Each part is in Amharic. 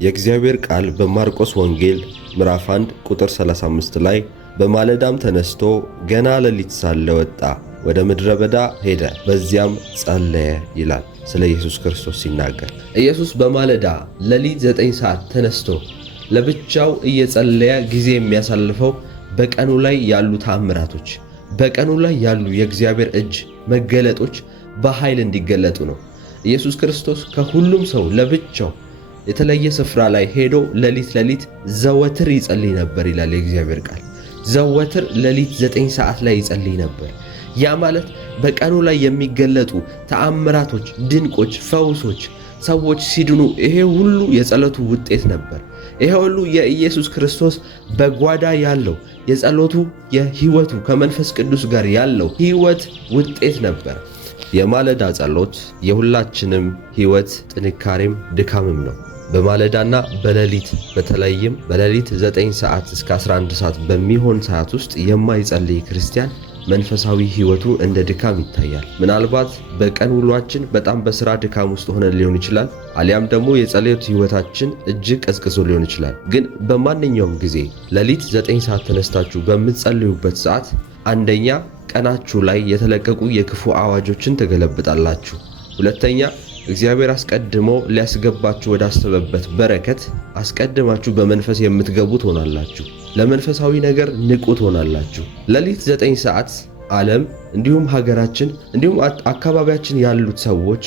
የእግዚአብሔር ቃል በማርቆስ ወንጌል ምዕራፍ 1 ቁጥር 35 ላይ በማለዳም ተነስቶ ገና ሌሊት ሳለ ወጣ፣ ወደ ምድረ በዳ ሄደ፣ በዚያም ጸለየ ይላል ስለ ኢየሱስ ክርስቶስ ሲናገር። ኢየሱስ በማለዳ ሌሊት 9 ሰዓት ተነስቶ ለብቻው እየጸለየ ጊዜ የሚያሳልፈው በቀኑ ላይ ያሉ ተአምራቶች፣ በቀኑ ላይ ያሉ የእግዚአብሔር እጅ መገለጦች በኃይል እንዲገለጡ ነው። ኢየሱስ ክርስቶስ ከሁሉም ሰው ለብቻው የተለየ ስፍራ ላይ ሄዶ ሌሊት ዘወትር ይጸልይ ነበር ይላል የእግዚአብሔር ቃል። ዘወትር ሌሊት 9 ሰዓት ላይ ይጸልይ ነበር። ያ ማለት በቀኑ ላይ የሚገለጡ ተአምራቶች፣ ድንቆች፣ ፈውሶች፣ ሰዎች ሲድኑ ይሄ ሁሉ የጸሎቱ ውጤት ነበር። ይሄ ሁሉ የኢየሱስ ክርስቶስ በጓዳ ያለው የጸሎቱ የሕይወቱ ከመንፈስ ቅዱስ ጋር ያለው ሕይወት ውጤት ነበር። የማለዳ ጸሎት የሁላችንም ሕይወት ጥንካሬም ድካምም ነው። በማለዳና በሌሊት በተለይም በሌሊት 9 ሰዓት እስከ 11 ሰዓት በሚሆን ሰዓት ውስጥ የማይጸልይ ክርስቲያን መንፈሳዊ ሕይወቱ እንደ ድካም ይታያል። ምናልባት በቀን ውሏችን በጣም በሥራ ድካም ውስጥ ሆነን ሊሆን ይችላል። አሊያም ደግሞ የጸሎት ሕይወታችን እጅግ ቀዝቅዞ ሊሆን ይችላል። ግን በማንኛውም ጊዜ ሌሊት 9 ሰዓት ተነስታችሁ በምትጸልዩበት ሰዓት አንደኛ ቀናችሁ ላይ የተለቀቁ የክፉ አዋጆችን ትገለብጣላችሁ። ሁለተኛ እግዚአብሔር አስቀድሞ ሊያስገባችሁ ወዳሰበበት በረከት አስቀድማችሁ በመንፈስ የምትገቡ ትሆናላችሁ። ለመንፈሳዊ ነገር ንቁ ትሆናላችሁ። ሌሊት 9 ሰዓት ዓለም እንዲሁም ሀገራችን እንዲሁም አካባቢያችን ያሉት ሰዎች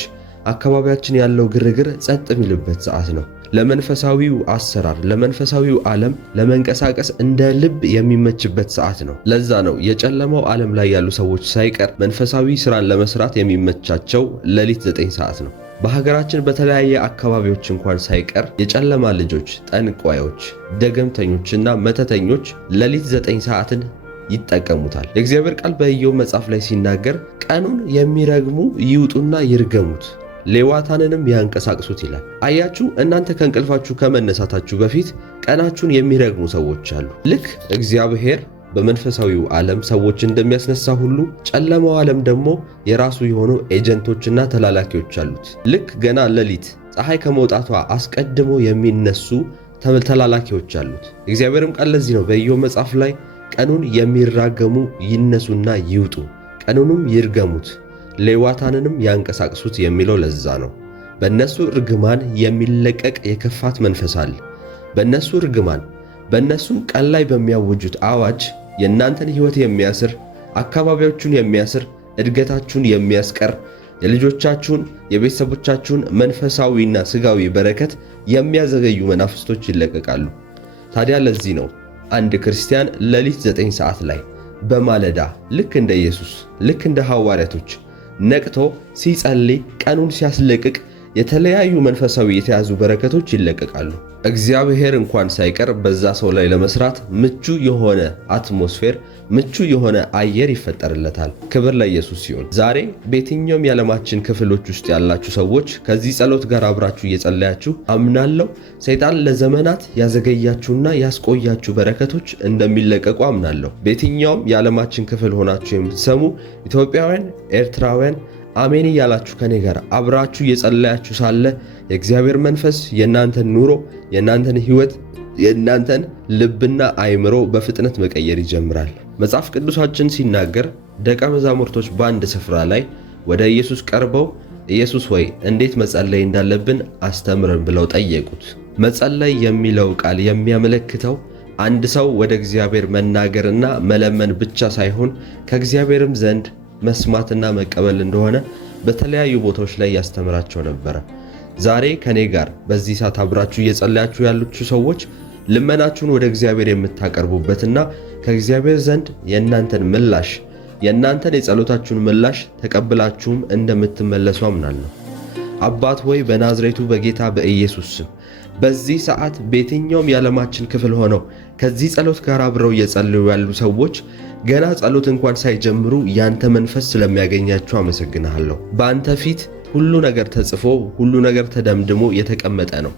አካባቢያችን ያለው ግርግር ጸጥ የሚልበት ሰዓት ነው። ለመንፈሳዊው አሰራር ለመንፈሳዊው ዓለም ለመንቀሳቀስ እንደ ልብ የሚመችበት ሰዓት ነው። ለዛ ነው የጨለማው ዓለም ላይ ያሉ ሰዎች ሳይቀር መንፈሳዊ ስራን ለመስራት የሚመቻቸው ሌሊት 9 ሰዓት ነው። በሀገራችን በተለያየ አካባቢዎች እንኳን ሳይቀር የጨለማ ልጆች፣ ጠንቋዮች፣ ደገምተኞችና መተተኞች ሌሊት 9 ሰዓትን ይጠቀሙታል። የእግዚአብሔር ቃል በኢዮብ መጽሐፍ ላይ ሲናገር ቀኑን የሚረግሙ ይውጡና ይርገሙት፣ ሌዋታንንም ያንቀሳቅሱት ይላል። አያችሁ፣ እናንተ ከእንቅልፋችሁ ከመነሳታችሁ በፊት ቀናችሁን የሚረግሙ ሰዎች አሉ። ልክ እግዚአብሔር በመንፈሳዊው ዓለም ሰዎች እንደሚያስነሳ ሁሉ ጨለማው ዓለም ደግሞ የራሱ የሆኑ ኤጀንቶችና ተላላኪዎች አሉት። ልክ ገና ሌሊት ፀሐይ ከመውጣቷ አስቀድሞ የሚነሱ ተላላኪዎች አሉት። እግዚአብሔርም ቃል ለዚህ ነው በኢዮብ መጽሐፍ ላይ ቀኑን የሚራገሙ ይነሱና ይውጡ፣ ቀኑንም ይርገሙት፣ ሌዋታንንም ያንቀሳቅሱት የሚለው ለዛ ነው። በእነሱ ርግማን የሚለቀቅ የክፋት መንፈስ አለ። በእነሱ ርግማን በእነሱም ቀን ላይ በሚያውጁት አዋጅ የእናንተን ሕይወት የሚያስር፣ አካባቢዎቹን የሚያስር፣ እድገታችሁን የሚያስቀር፣ የልጆቻችሁን የቤተሰቦቻችሁን መንፈሳዊና ሥጋዊ በረከት የሚያዘገዩ መናፍስቶች ይለቀቃሉ። ታዲያ ለዚህ ነው አንድ ክርስቲያን ሌሊት 9 ሰዓት ላይ በማለዳ ልክ እንደ ኢየሱስ ልክ እንደ ሐዋርያቶች ነቅቶ ሲጸልይ ቀኑን ሲያስለቅቅ የተለያዩ መንፈሳዊ የተያዙ በረከቶች ይለቀቃሉ። እግዚአብሔር እንኳን ሳይቀር በዛ ሰው ላይ ለመስራት ምቹ የሆነ አትሞስፌር፣ ምቹ የሆነ አየር ይፈጠርለታል። ክብር ለኢየሱስ ሲሆን ዛሬ በየትኛውም የዓለማችን ክፍሎች ውስጥ ያላችሁ ሰዎች ከዚህ ጸሎት ጋር አብራችሁ እየጸለያችሁ አምናለሁ ሰይጣን ለዘመናት ያዘገያችሁና ያስቆያችሁ በረከቶች እንደሚለቀቁ አምናለሁ። በየትኛውም የዓለማችን ክፍል ሆናችሁ የምትሰሙ ኢትዮጵያውያን፣ ኤርትራውያን አሜን እያላችሁ ከኔ ጋር አብራችሁ እየጸለያችሁ ሳለ የእግዚአብሔር መንፈስ የእናንተን ኑሮ፣ የእናንተን ሕይወት፣ የእናንተን ልብና አእምሮ በፍጥነት መቀየር ይጀምራል። መጽሐፍ ቅዱሳችን ሲናገር ደቀ መዛሙርቶች በአንድ ስፍራ ላይ ወደ ኢየሱስ ቀርበው ኢየሱስ ሆይ እንዴት መጸለይ እንዳለብን አስተምረን ብለው ጠየቁት። መጸለይ የሚለው ቃል የሚያመለክተው አንድ ሰው ወደ እግዚአብሔር መናገርና መለመን ብቻ ሳይሆን ከእግዚአብሔርም ዘንድ መስማትና መቀበል እንደሆነ በተለያዩ ቦታዎች ላይ ያስተምራቸው ነበረ። ዛሬ ከኔ ጋር በዚህ ሰዓት አብራችሁ እየጸለያችሁ ያላችሁ ሰዎች ልመናችሁን ወደ እግዚአብሔር የምታቀርቡበትና ከእግዚአብሔር ዘንድ የእናንተን ምላሽ የእናንተን የጸሎታችሁን ምላሽ ተቀብላችሁም እንደምትመለሱ አምናለሁ። አባት ሆይ በናዝሬቱ በጌታ በኢየሱስ ስም በዚህ ሰዓት በየትኛውም የዓለማችን ክፍል ሆነው ከዚህ ጸሎት ጋር አብረው እየጸለዩ ያሉ ሰዎች ገና ጸሎት እንኳን ሳይጀምሩ ያንተ መንፈስ ስለሚያገኛቸው አመሰግናለሁ። በአንተ ፊት ሁሉ ነገር ተጽፎ ሁሉ ነገር ተደምድሞ የተቀመጠ ነው።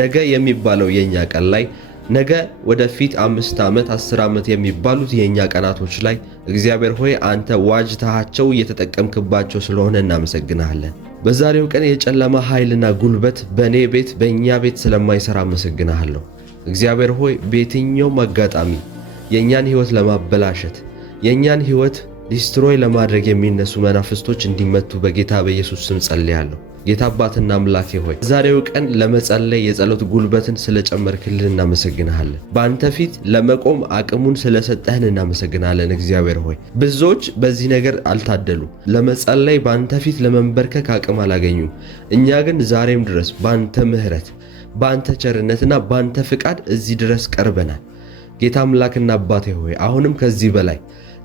ነገ የሚባለው የኛ ቀን ላይ ነገ ወደፊት 5 ዓመት 10 ዓመት የሚባሉት የኛ ቀናቶች ላይ እግዚአብሔር ሆይ አንተ ዋጅታቸው እየተጠቀምክባቸው ስለሆነ እናመሰግናለን። በዛሬው ቀን የጨለማ ኃይልና ጉልበት በእኔ ቤት በእኛ ቤት ስለማይሠራ አመሰግንሃለሁ። እግዚአብሔር ሆይ በየትኛውም አጋጣሚ የእኛን ሕይወት ለማበላሸት የእኛን ሕይወት ዲስትሮይ ለማድረግ የሚነሱ መናፍስቶች እንዲመቱ በጌታ በኢየሱስ ስም ጸልያለሁ። ጌታ አባትና አምላኬ ሆይ ዛሬው ቀን ለመጸለይ የጸሎት ጉልበትን ስለጨመርክልን እናመሰግንሃለን። በአንተ ፊት ለመቆም አቅሙን ስለሰጠህን እናመሰግናለን። እግዚአብሔር ሆይ ብዙዎች በዚህ ነገር አልታደሉ፣ ለመጸለይ በአንተ ፊት ለመንበርከክ አቅም አላገኙም። እኛ ግን ዛሬም ድረስ በአንተ ምሕረት፣ በአንተ ቸርነትና በአንተ ፍቃድ እዚህ ድረስ ቀርበናል። ጌታ አምላክና አባቴ ሆይ አሁንም ከዚህ በላይ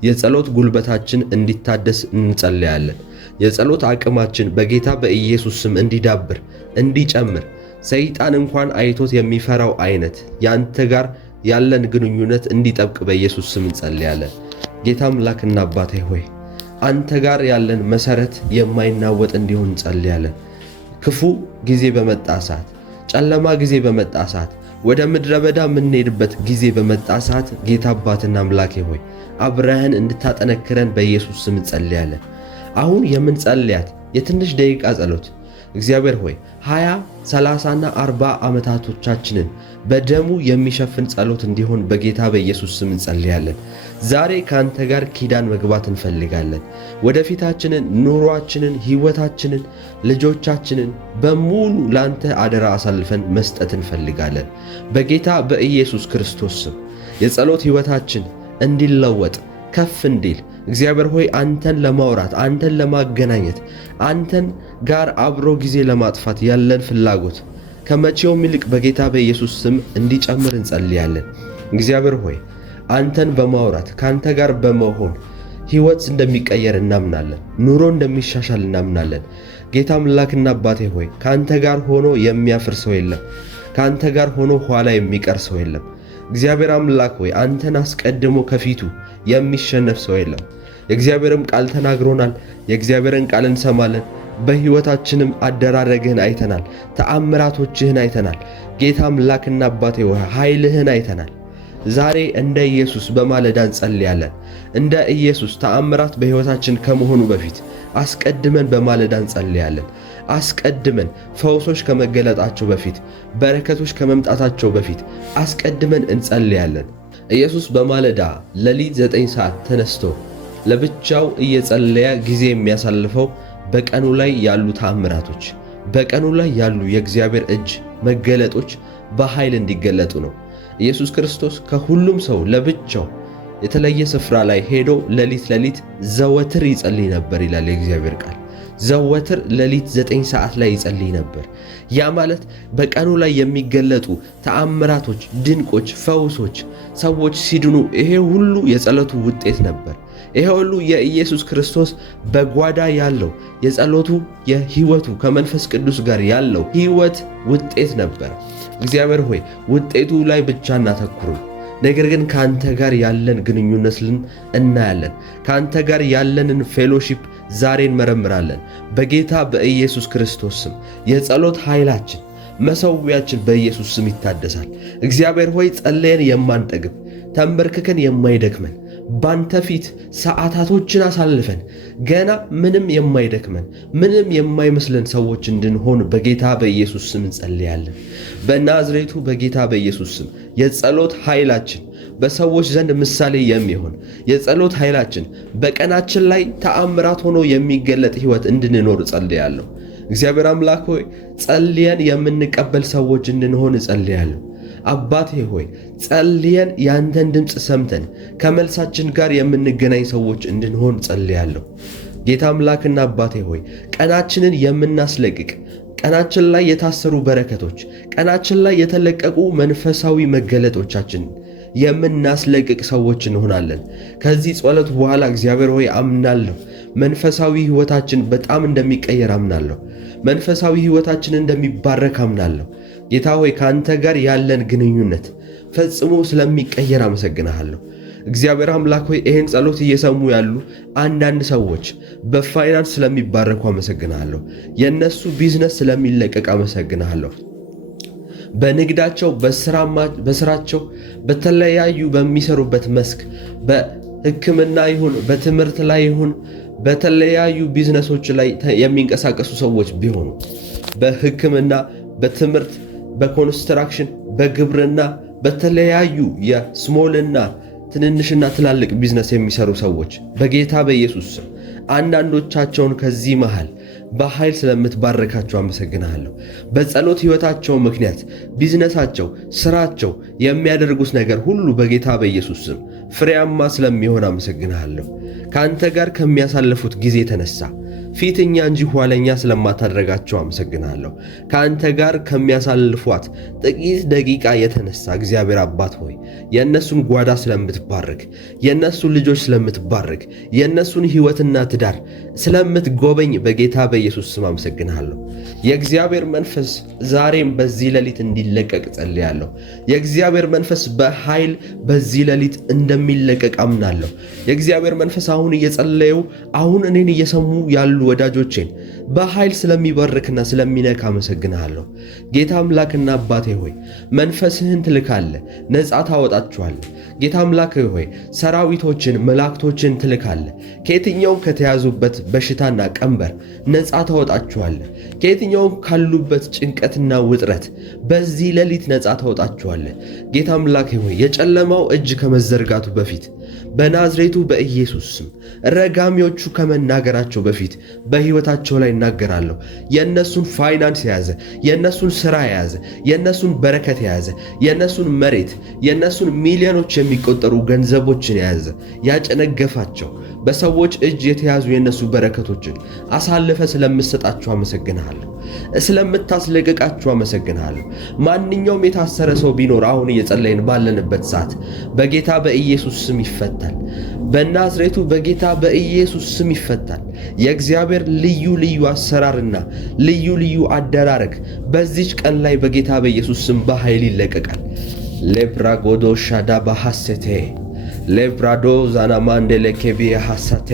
የጸሎት ጉልበታችን እንዲታደስ እንጸልያለን። የጸሎት አቅማችን በጌታ በኢየሱስ ስም እንዲዳብር እንዲጨምር፣ ሰይጣን እንኳን አይቶት የሚፈራው አይነት ያንተ ጋር ያለን ግንኙነት እንዲጠብቅ በኢየሱስ ስም እንጸልያለን። ጌታ አምላክና አባቴ ሆይ አንተ ጋር ያለን መሰረት የማይናወጥ እንዲሆን እንጸልያለን። ክፉ ጊዜ በመጣ ሰዓት፣ ጨለማ ጊዜ በመጣ ሰዓት፣ ወደ ምድረ በዳ የምንሄድበት ጊዜ በመጣ ሰዓት ጌታ አባትና አምላኬ ሆይ አብረህን እንድታጠነክረን በኢየሱስ ስም እንጸልያለን። አሁን የምንጸልያት የትንሽ ደቂቃ ጸሎት እግዚአብሔር ሆይ 20፣ 30ና 40 ዓመታቶቻችንን በደሙ የሚሸፍን ጸሎት እንዲሆን በጌታ በኢየሱስ ስም እንጸልያለን። ዛሬ ካንተ ጋር ኪዳን መግባት እንፈልጋለን። ወደፊታችንን፣ ኑሯችንን፣ ሕይወታችንን፣ ልጆቻችንን በሙሉ ላንተ አደራ አሳልፈን መስጠት እንፈልጋለን። በጌታ በኢየሱስ ክርስቶስ ስም የጸሎት ሕይወታችን እንዲለወጥ ከፍ እንዲል እግዚአብሔር ሆይ አንተን ለማውራት፣ አንተን ለማገናኘት፣ አንተን ጋር አብሮ ጊዜ ለማጥፋት ያለን ፍላጎት ከመቼውም ይልቅ በጌታ በኢየሱስ ስም እንዲጨምር እንጸልያለን። እግዚአብሔር ሆይ አንተን በማውራት ካንተ ጋር በመሆን ሕይወት እንደሚቀየር እናምናለን። ኑሮ እንደሚሻሻል እናምናለን። ጌታ አምላክና አባቴ ሆይ ካንተ ጋር ሆኖ የሚያፍር ሰው የለም። ካንተ ጋር ሆኖ ኋላ የሚቀር ሰው የለም። እግዚአብሔር አምላክ ሆይ አንተን አስቀድሞ ከፊቱ የሚሸነፍ ሰው የለም። የእግዚአብሔርም ቃል ተናግሮናል። የእግዚአብሔርን ቃል እንሰማለን። በሕይወታችንም አደራረግህን አይተናል። ተአምራቶችህን አይተናል። ጌታ አምላክና አባቴ ሆይ ኃይልህን አይተናል። ዛሬ እንደ ኢየሱስ በማለዳ እንጸልያለን። እንደ ኢየሱስ ተአምራት በሕይወታችን ከመሆኑ በፊት አስቀድመን በማለዳ እንጸልያለን። አስቀድመን ፈውሶች ከመገለጣቸው በፊት፣ በረከቶች ከመምጣታቸው በፊት አስቀድመን እንጸልያለን። ኢየሱስ በማለዳ ሌሊት 9 ሰዓት ተነስቶ ለብቻው እየጸለየ ጊዜ የሚያሳልፈው በቀኑ ላይ ያሉ ተአምራቶች፣ በቀኑ ላይ ያሉ የእግዚአብሔር እጅ መገለጦች በኃይል እንዲገለጡ ነው። ኢየሱስ ክርስቶስ ከሁሉም ሰው ለብቻው የተለየ ስፍራ ላይ ሄዶ ሌሊት ዘወትር ይጸልይ ነበር ይላል የእግዚአብሔር ቃል። ዘወትር ሌሊት 9 ሰዓት ላይ ይጸልይ ነበር። ያ ማለት በቀኑ ላይ የሚገለጡ ተአምራቶች፣ ድንቆች፣ ፈውሶች፣ ሰዎች ሲድኑ ይሄ ሁሉ የጸሎቱ ውጤት ነበር። ይሄ ሁሉ የኢየሱስ ክርስቶስ በጓዳ ያለው የጸሎቱ የሕይወቱ ከመንፈስ ቅዱስ ጋር ያለው ሕይወት ውጤት ነበር። እግዚአብሔር ሆይ ውጤቱ ላይ ብቻ እናተኩር፣ ነገር ግን ካንተ ጋር ያለን ግንኙነትን እናያለን። ካንተ ጋር ያለንን ፌሎሺፕ ዛሬ እንመረምራለን። በጌታ በኢየሱስ ክርስቶስ ስም የጸሎት ኃይላችን መሠዊያችን በኢየሱስ ስም ይታደሳል። እግዚአብሔር ሆይ ጸለየን የማንጠግብ ተንበርክከን የማይደክመን ባንተ ፊት ሰዓታቶችን አሳልፈን ገና ምንም የማይደክመን ምንም የማይመስለን ሰዎች እንድንሆን በጌታ በኢየሱስ ስም እንጸልያለን። በናዝሬቱ በጌታ በኢየሱስ ስም የጸሎት ኃይላችን በሰዎች ዘንድ ምሳሌ የሚሆን የጸሎት ኃይላችን በቀናችን ላይ ተአምራት ሆኖ የሚገለጥ ሕይወት እንድንኖር ጸልያለሁ። እግዚአብሔር አምላክ ሆይ ጸልየን የምንቀበል ሰዎች እንድንሆን ጸልያለሁ። አባቴ ሆይ ጸልየን ያንተን ድምፅ ሰምተን ከመልሳችን ጋር የምንገናኝ ሰዎች እንድንሆን ጸልያለሁ። ጌታ አምላክና አባቴ ሆይ ቀናችንን የምናስለቅቅ፣ ቀናችን ላይ የታሰሩ በረከቶች፣ ቀናችን ላይ የተለቀቁ መንፈሳዊ መገለጦቻችን የምናስለቅቅ ሰዎች እንሆናለን። ከዚህ ጸሎት በኋላ እግዚአብሔር ሆይ አምናለሁ መንፈሳዊ ሕይወታችን በጣም እንደሚቀየር አምናለሁ። መንፈሳዊ ሕይወታችን እንደሚባረክ አምናለሁ። ጌታ ሆይ ካንተ ጋር ያለን ግንኙነት ፈጽሞ ስለሚቀየር አመሰግንሃለሁ። እግዚአብሔር አምላክ ሆይ ይህን ጸሎት እየሰሙ ያሉ አንዳንድ ሰዎች በፋይናንስ ስለሚባረኩ አመሰግንሃለሁ። የነሱ ቢዝነስ ስለሚለቀቅ አመሰግንሃለሁ። በንግዳቸው፣ በስራቸው፣ በተለያዩ በሚሰሩበት መስክ በሕክምና ይሁን በትምህርት ላይ ይሁን በተለያዩ ቢዝነሶች ላይ የሚንቀሳቀሱ ሰዎች ቢሆኑ፣ በሕክምና፣ በትምህርት፣ በኮንስትራክሽን፣ በግብርና፣ በተለያዩ የስሞልና ትንንሽና ትላልቅ ቢዝነስ የሚሰሩ ሰዎች በጌታ በኢየሱስ ስም አንዳንዶቻቸውን ከዚህ መሃል በኃይል ስለምትባረካቸው አመሰግናለሁ። በጸሎት ሕይወታቸው ምክንያት ቢዝነሳቸው፣ ስራቸው፣ የሚያደርጉት ነገር ሁሉ በጌታ በኢየሱስ ስም ፍሬያማ ስለሚሆን አመሰግናለሁ። ከአንተ ጋር ከሚያሳልፉት ጊዜ የተነሳ ፊተኛ እንጂ ኋለኛ ስለማታደርጋቸው አመሰግናለሁ። ከአንተ ጋር ከሚያሳልፏት ጥቂት ደቂቃ የተነሳ እግዚአብሔር አባት ሆይ የእነሱን ጓዳ ስለምትባርክ፣ የእነሱን ልጆች ስለምትባርክ፣ የእነሱን ሕይወትና ትዳር ስለምትጎበኝ በጌታ በኢየሱስ ስም አመሰግናለሁ። የእግዚአብሔር መንፈስ ዛሬም በዚህ ሌሊት እንዲለቀቅ ጸልያለሁ። የእግዚአብሔር መንፈስ በኃይል በዚህ ሌሊት እንደሚለቀቅ አምናለሁ። የእግዚአብሔር መንፈስ አሁን እየጸለዩ አሁን እኔን እየሰሙ ያሉ ወዳጆቼን በኃይል ስለሚባርክና ስለሚነካ አመሰግናለሁ። ጌታ አምላክና አባቴ ሆይ መንፈስህን ትልካለህ፣ ነፃ ታወጣቸዋለህ። ጌታ አምላክ ሆይ ሰራዊቶችን፣ መላእክቶችን ትልካለህ። ከየትኛውም ከተያዙበት በሽታና ቀንበር ነፃ ታወጣቸዋለህ። ከየትኛውም ካሉበት ጭንቀትና ውጥረት በዚህ ሌሊት ነፃ ታወጣቸዋለህ። ጌታ አምላክ ሆይ የጨለማው እጅ ከመዘርጋቱ በፊት በናዝሬቱ በኢየሱስ ስም ረጋሚዎቹ ከመናገራቸው በፊት በሕይወታቸው ላይ እናገራለሁ። የእነሱን ፋይናንስ የያዘ፣ የእነሱን ሥራ የያዘ፣ የእነሱን በረከት የያዘ፣ የእነሱን መሬት፣ የእነሱን ሚሊዮኖች የሚቆጠሩ ገንዘቦችን የያዘ ያጨነገፋቸው በሰዎች እጅ የተያዙ የእነሱ በረከቶችን አሳልፈ ስለምሰጣቸው አመሰግንሃለሁ። ስለምታስለቅቃቸው አመሰግንሃለሁ። ማንኛውም የታሰረ ሰው ቢኖር አሁን እየጸለይን ባለንበት ሰዓት በጌታ በኢየሱስ ስም ይፈታል። በናዝሬቱ በጌታ በኢየሱስ ስም ይፈታል። የእግዚአብሔር ልዩ ልዩ አሰራርና ልዩ ልዩ አደራረግ በዚች ቀን ላይ በጌታ በኢየሱስ ስም በኃይል ይለቀቃል። ሌብራጎዶ ሻዳ ባሐሰቴ ሌብራዶ ዛናማንዴሌ ኬቢያ ሐሳቴ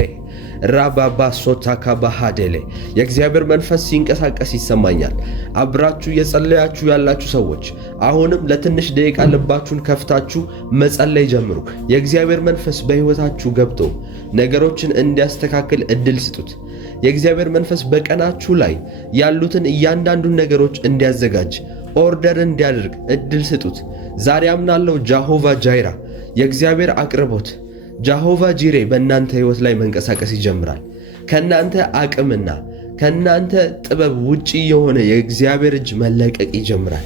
ራባባ ሶታካ ባሃዴሌ የእግዚአብሔር መንፈስ ሲንቀሳቀስ ይሰማኛል። አብራችሁ የጸለያችሁ ያላችሁ ሰዎች አሁንም ለትንሽ ደቂቃ ልባችሁን ከፍታችሁ መጸለይ ጀምሩ። የእግዚአብሔር መንፈስ በሕይወታችሁ ገብቶ ነገሮችን እንዲያስተካክል እድል ስጡት። የእግዚአብሔር መንፈስ በቀናችሁ ላይ ያሉትን እያንዳንዱን ነገሮች እንዲያዘጋጅ፣ ኦርደር እንዲያደርግ እድል ስጡት። ዛሬ አምናለሁ ጃሆቫ ጃይራ የእግዚአብሔር አቅርቦት ጃሆቫ ጂሬ በእናንተ ሕይወት ላይ መንቀሳቀስ ይጀምራል። ከእናንተ አቅምና ከእናንተ ጥበብ ውጪ የሆነ የእግዚአብሔር እጅ መለቀቅ ይጀምራል።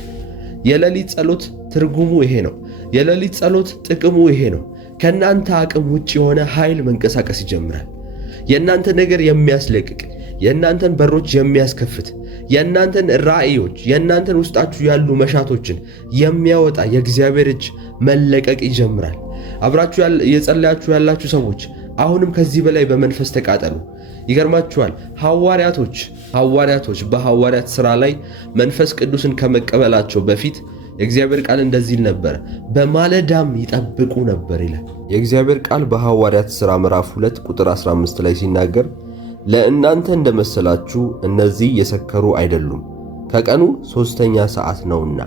የሌሊት ጸሎት ትርጉሙ ይሄ ነው። የሌሊት ጸሎት ጥቅሙ ይሄ ነው። ከእናንተ አቅም ውጪ የሆነ ኃይል መንቀሳቀስ ይጀምራል። የእናንተ ነገር የሚያስለቅቅ፣ የእናንተን በሮች የሚያስከፍት፣ የእናንተን ራእዮች፣ የእናንተን ውስጣችሁ ያሉ መሻቶችን የሚያወጣ የእግዚአብሔር እጅ መለቀቅ ይጀምራል። አብራችሁ የጸለያችሁ ያላችሁ ሰዎች አሁንም ከዚህ በላይ በመንፈስ ተቃጠሉ። ይገርማችኋል፣ ሐዋርያቶች በሐዋርያት ሥራ ላይ መንፈስ ቅዱስን ከመቀበላቸው በፊት የእግዚአብሔር ቃል እንደዚህ ነበር፣ በማለዳም ይጠብቁ ነበር ይላል። የእግዚአብሔር ቃል በሐዋርያት ሥራ ምዕራፍ 2 ቁጥር 15 ላይ ሲናገር ለእናንተ እንደመሰላችሁ እነዚህ የሰከሩ አይደሉም፣ ከቀኑ 3ኛ ሰዓት ነውና፣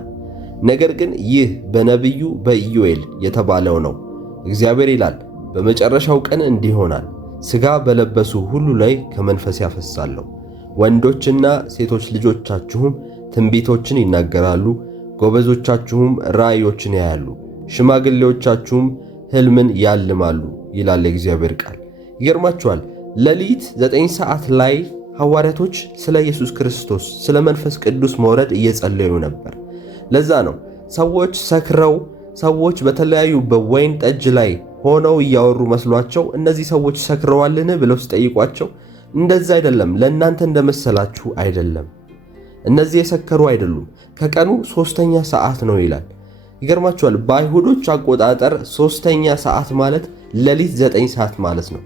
ነገር ግን ይህ በነቢዩ በኢዮኤል የተባለው ነው። እግዚአብሔር ይላል በመጨረሻው ቀን እንዲህ ይሆናል፣ ሥጋ በለበሱ ሁሉ ላይ ከመንፈስ ያፈሳለሁ፣ ወንዶችና ሴቶች ልጆቻችሁም ትንቢቶችን ይናገራሉ፣ ጎበዞቻችሁም ራእዮችን ያያሉ፣ ሽማግሌዎቻችሁም ሕልምን ያልማሉ ይላል የእግዚአብሔር ቃል። ይገርማችኋል፣ ሌሊት 9 ሰዓት ላይ ሐዋርያቶች ስለ ኢየሱስ ክርስቶስ ስለ መንፈስ ቅዱስ መውረድ እየጸለዩ ነበር። ለዛ ነው ሰዎች ሰክረው፣ ሰዎች በተለያዩ በወይን ጠጅ ላይ ሆነው እያወሩ መስሏቸው እነዚህ ሰዎች ሰክረዋልን ብለው ሲጠይቋቸው እንደዛ አይደለም፣ ለእናንተ እንደመሰላችሁ አይደለም፣ እነዚህ የሰከሩ አይደሉም፣ ከቀኑ 3ኛ ሰዓት ነው ይላል። ይገርማችኋል፣ በአይሁዶች አቆጣጠር 3ኛ ሰዓት ማለት ሌሊት 9 ሰዓት ማለት ነው።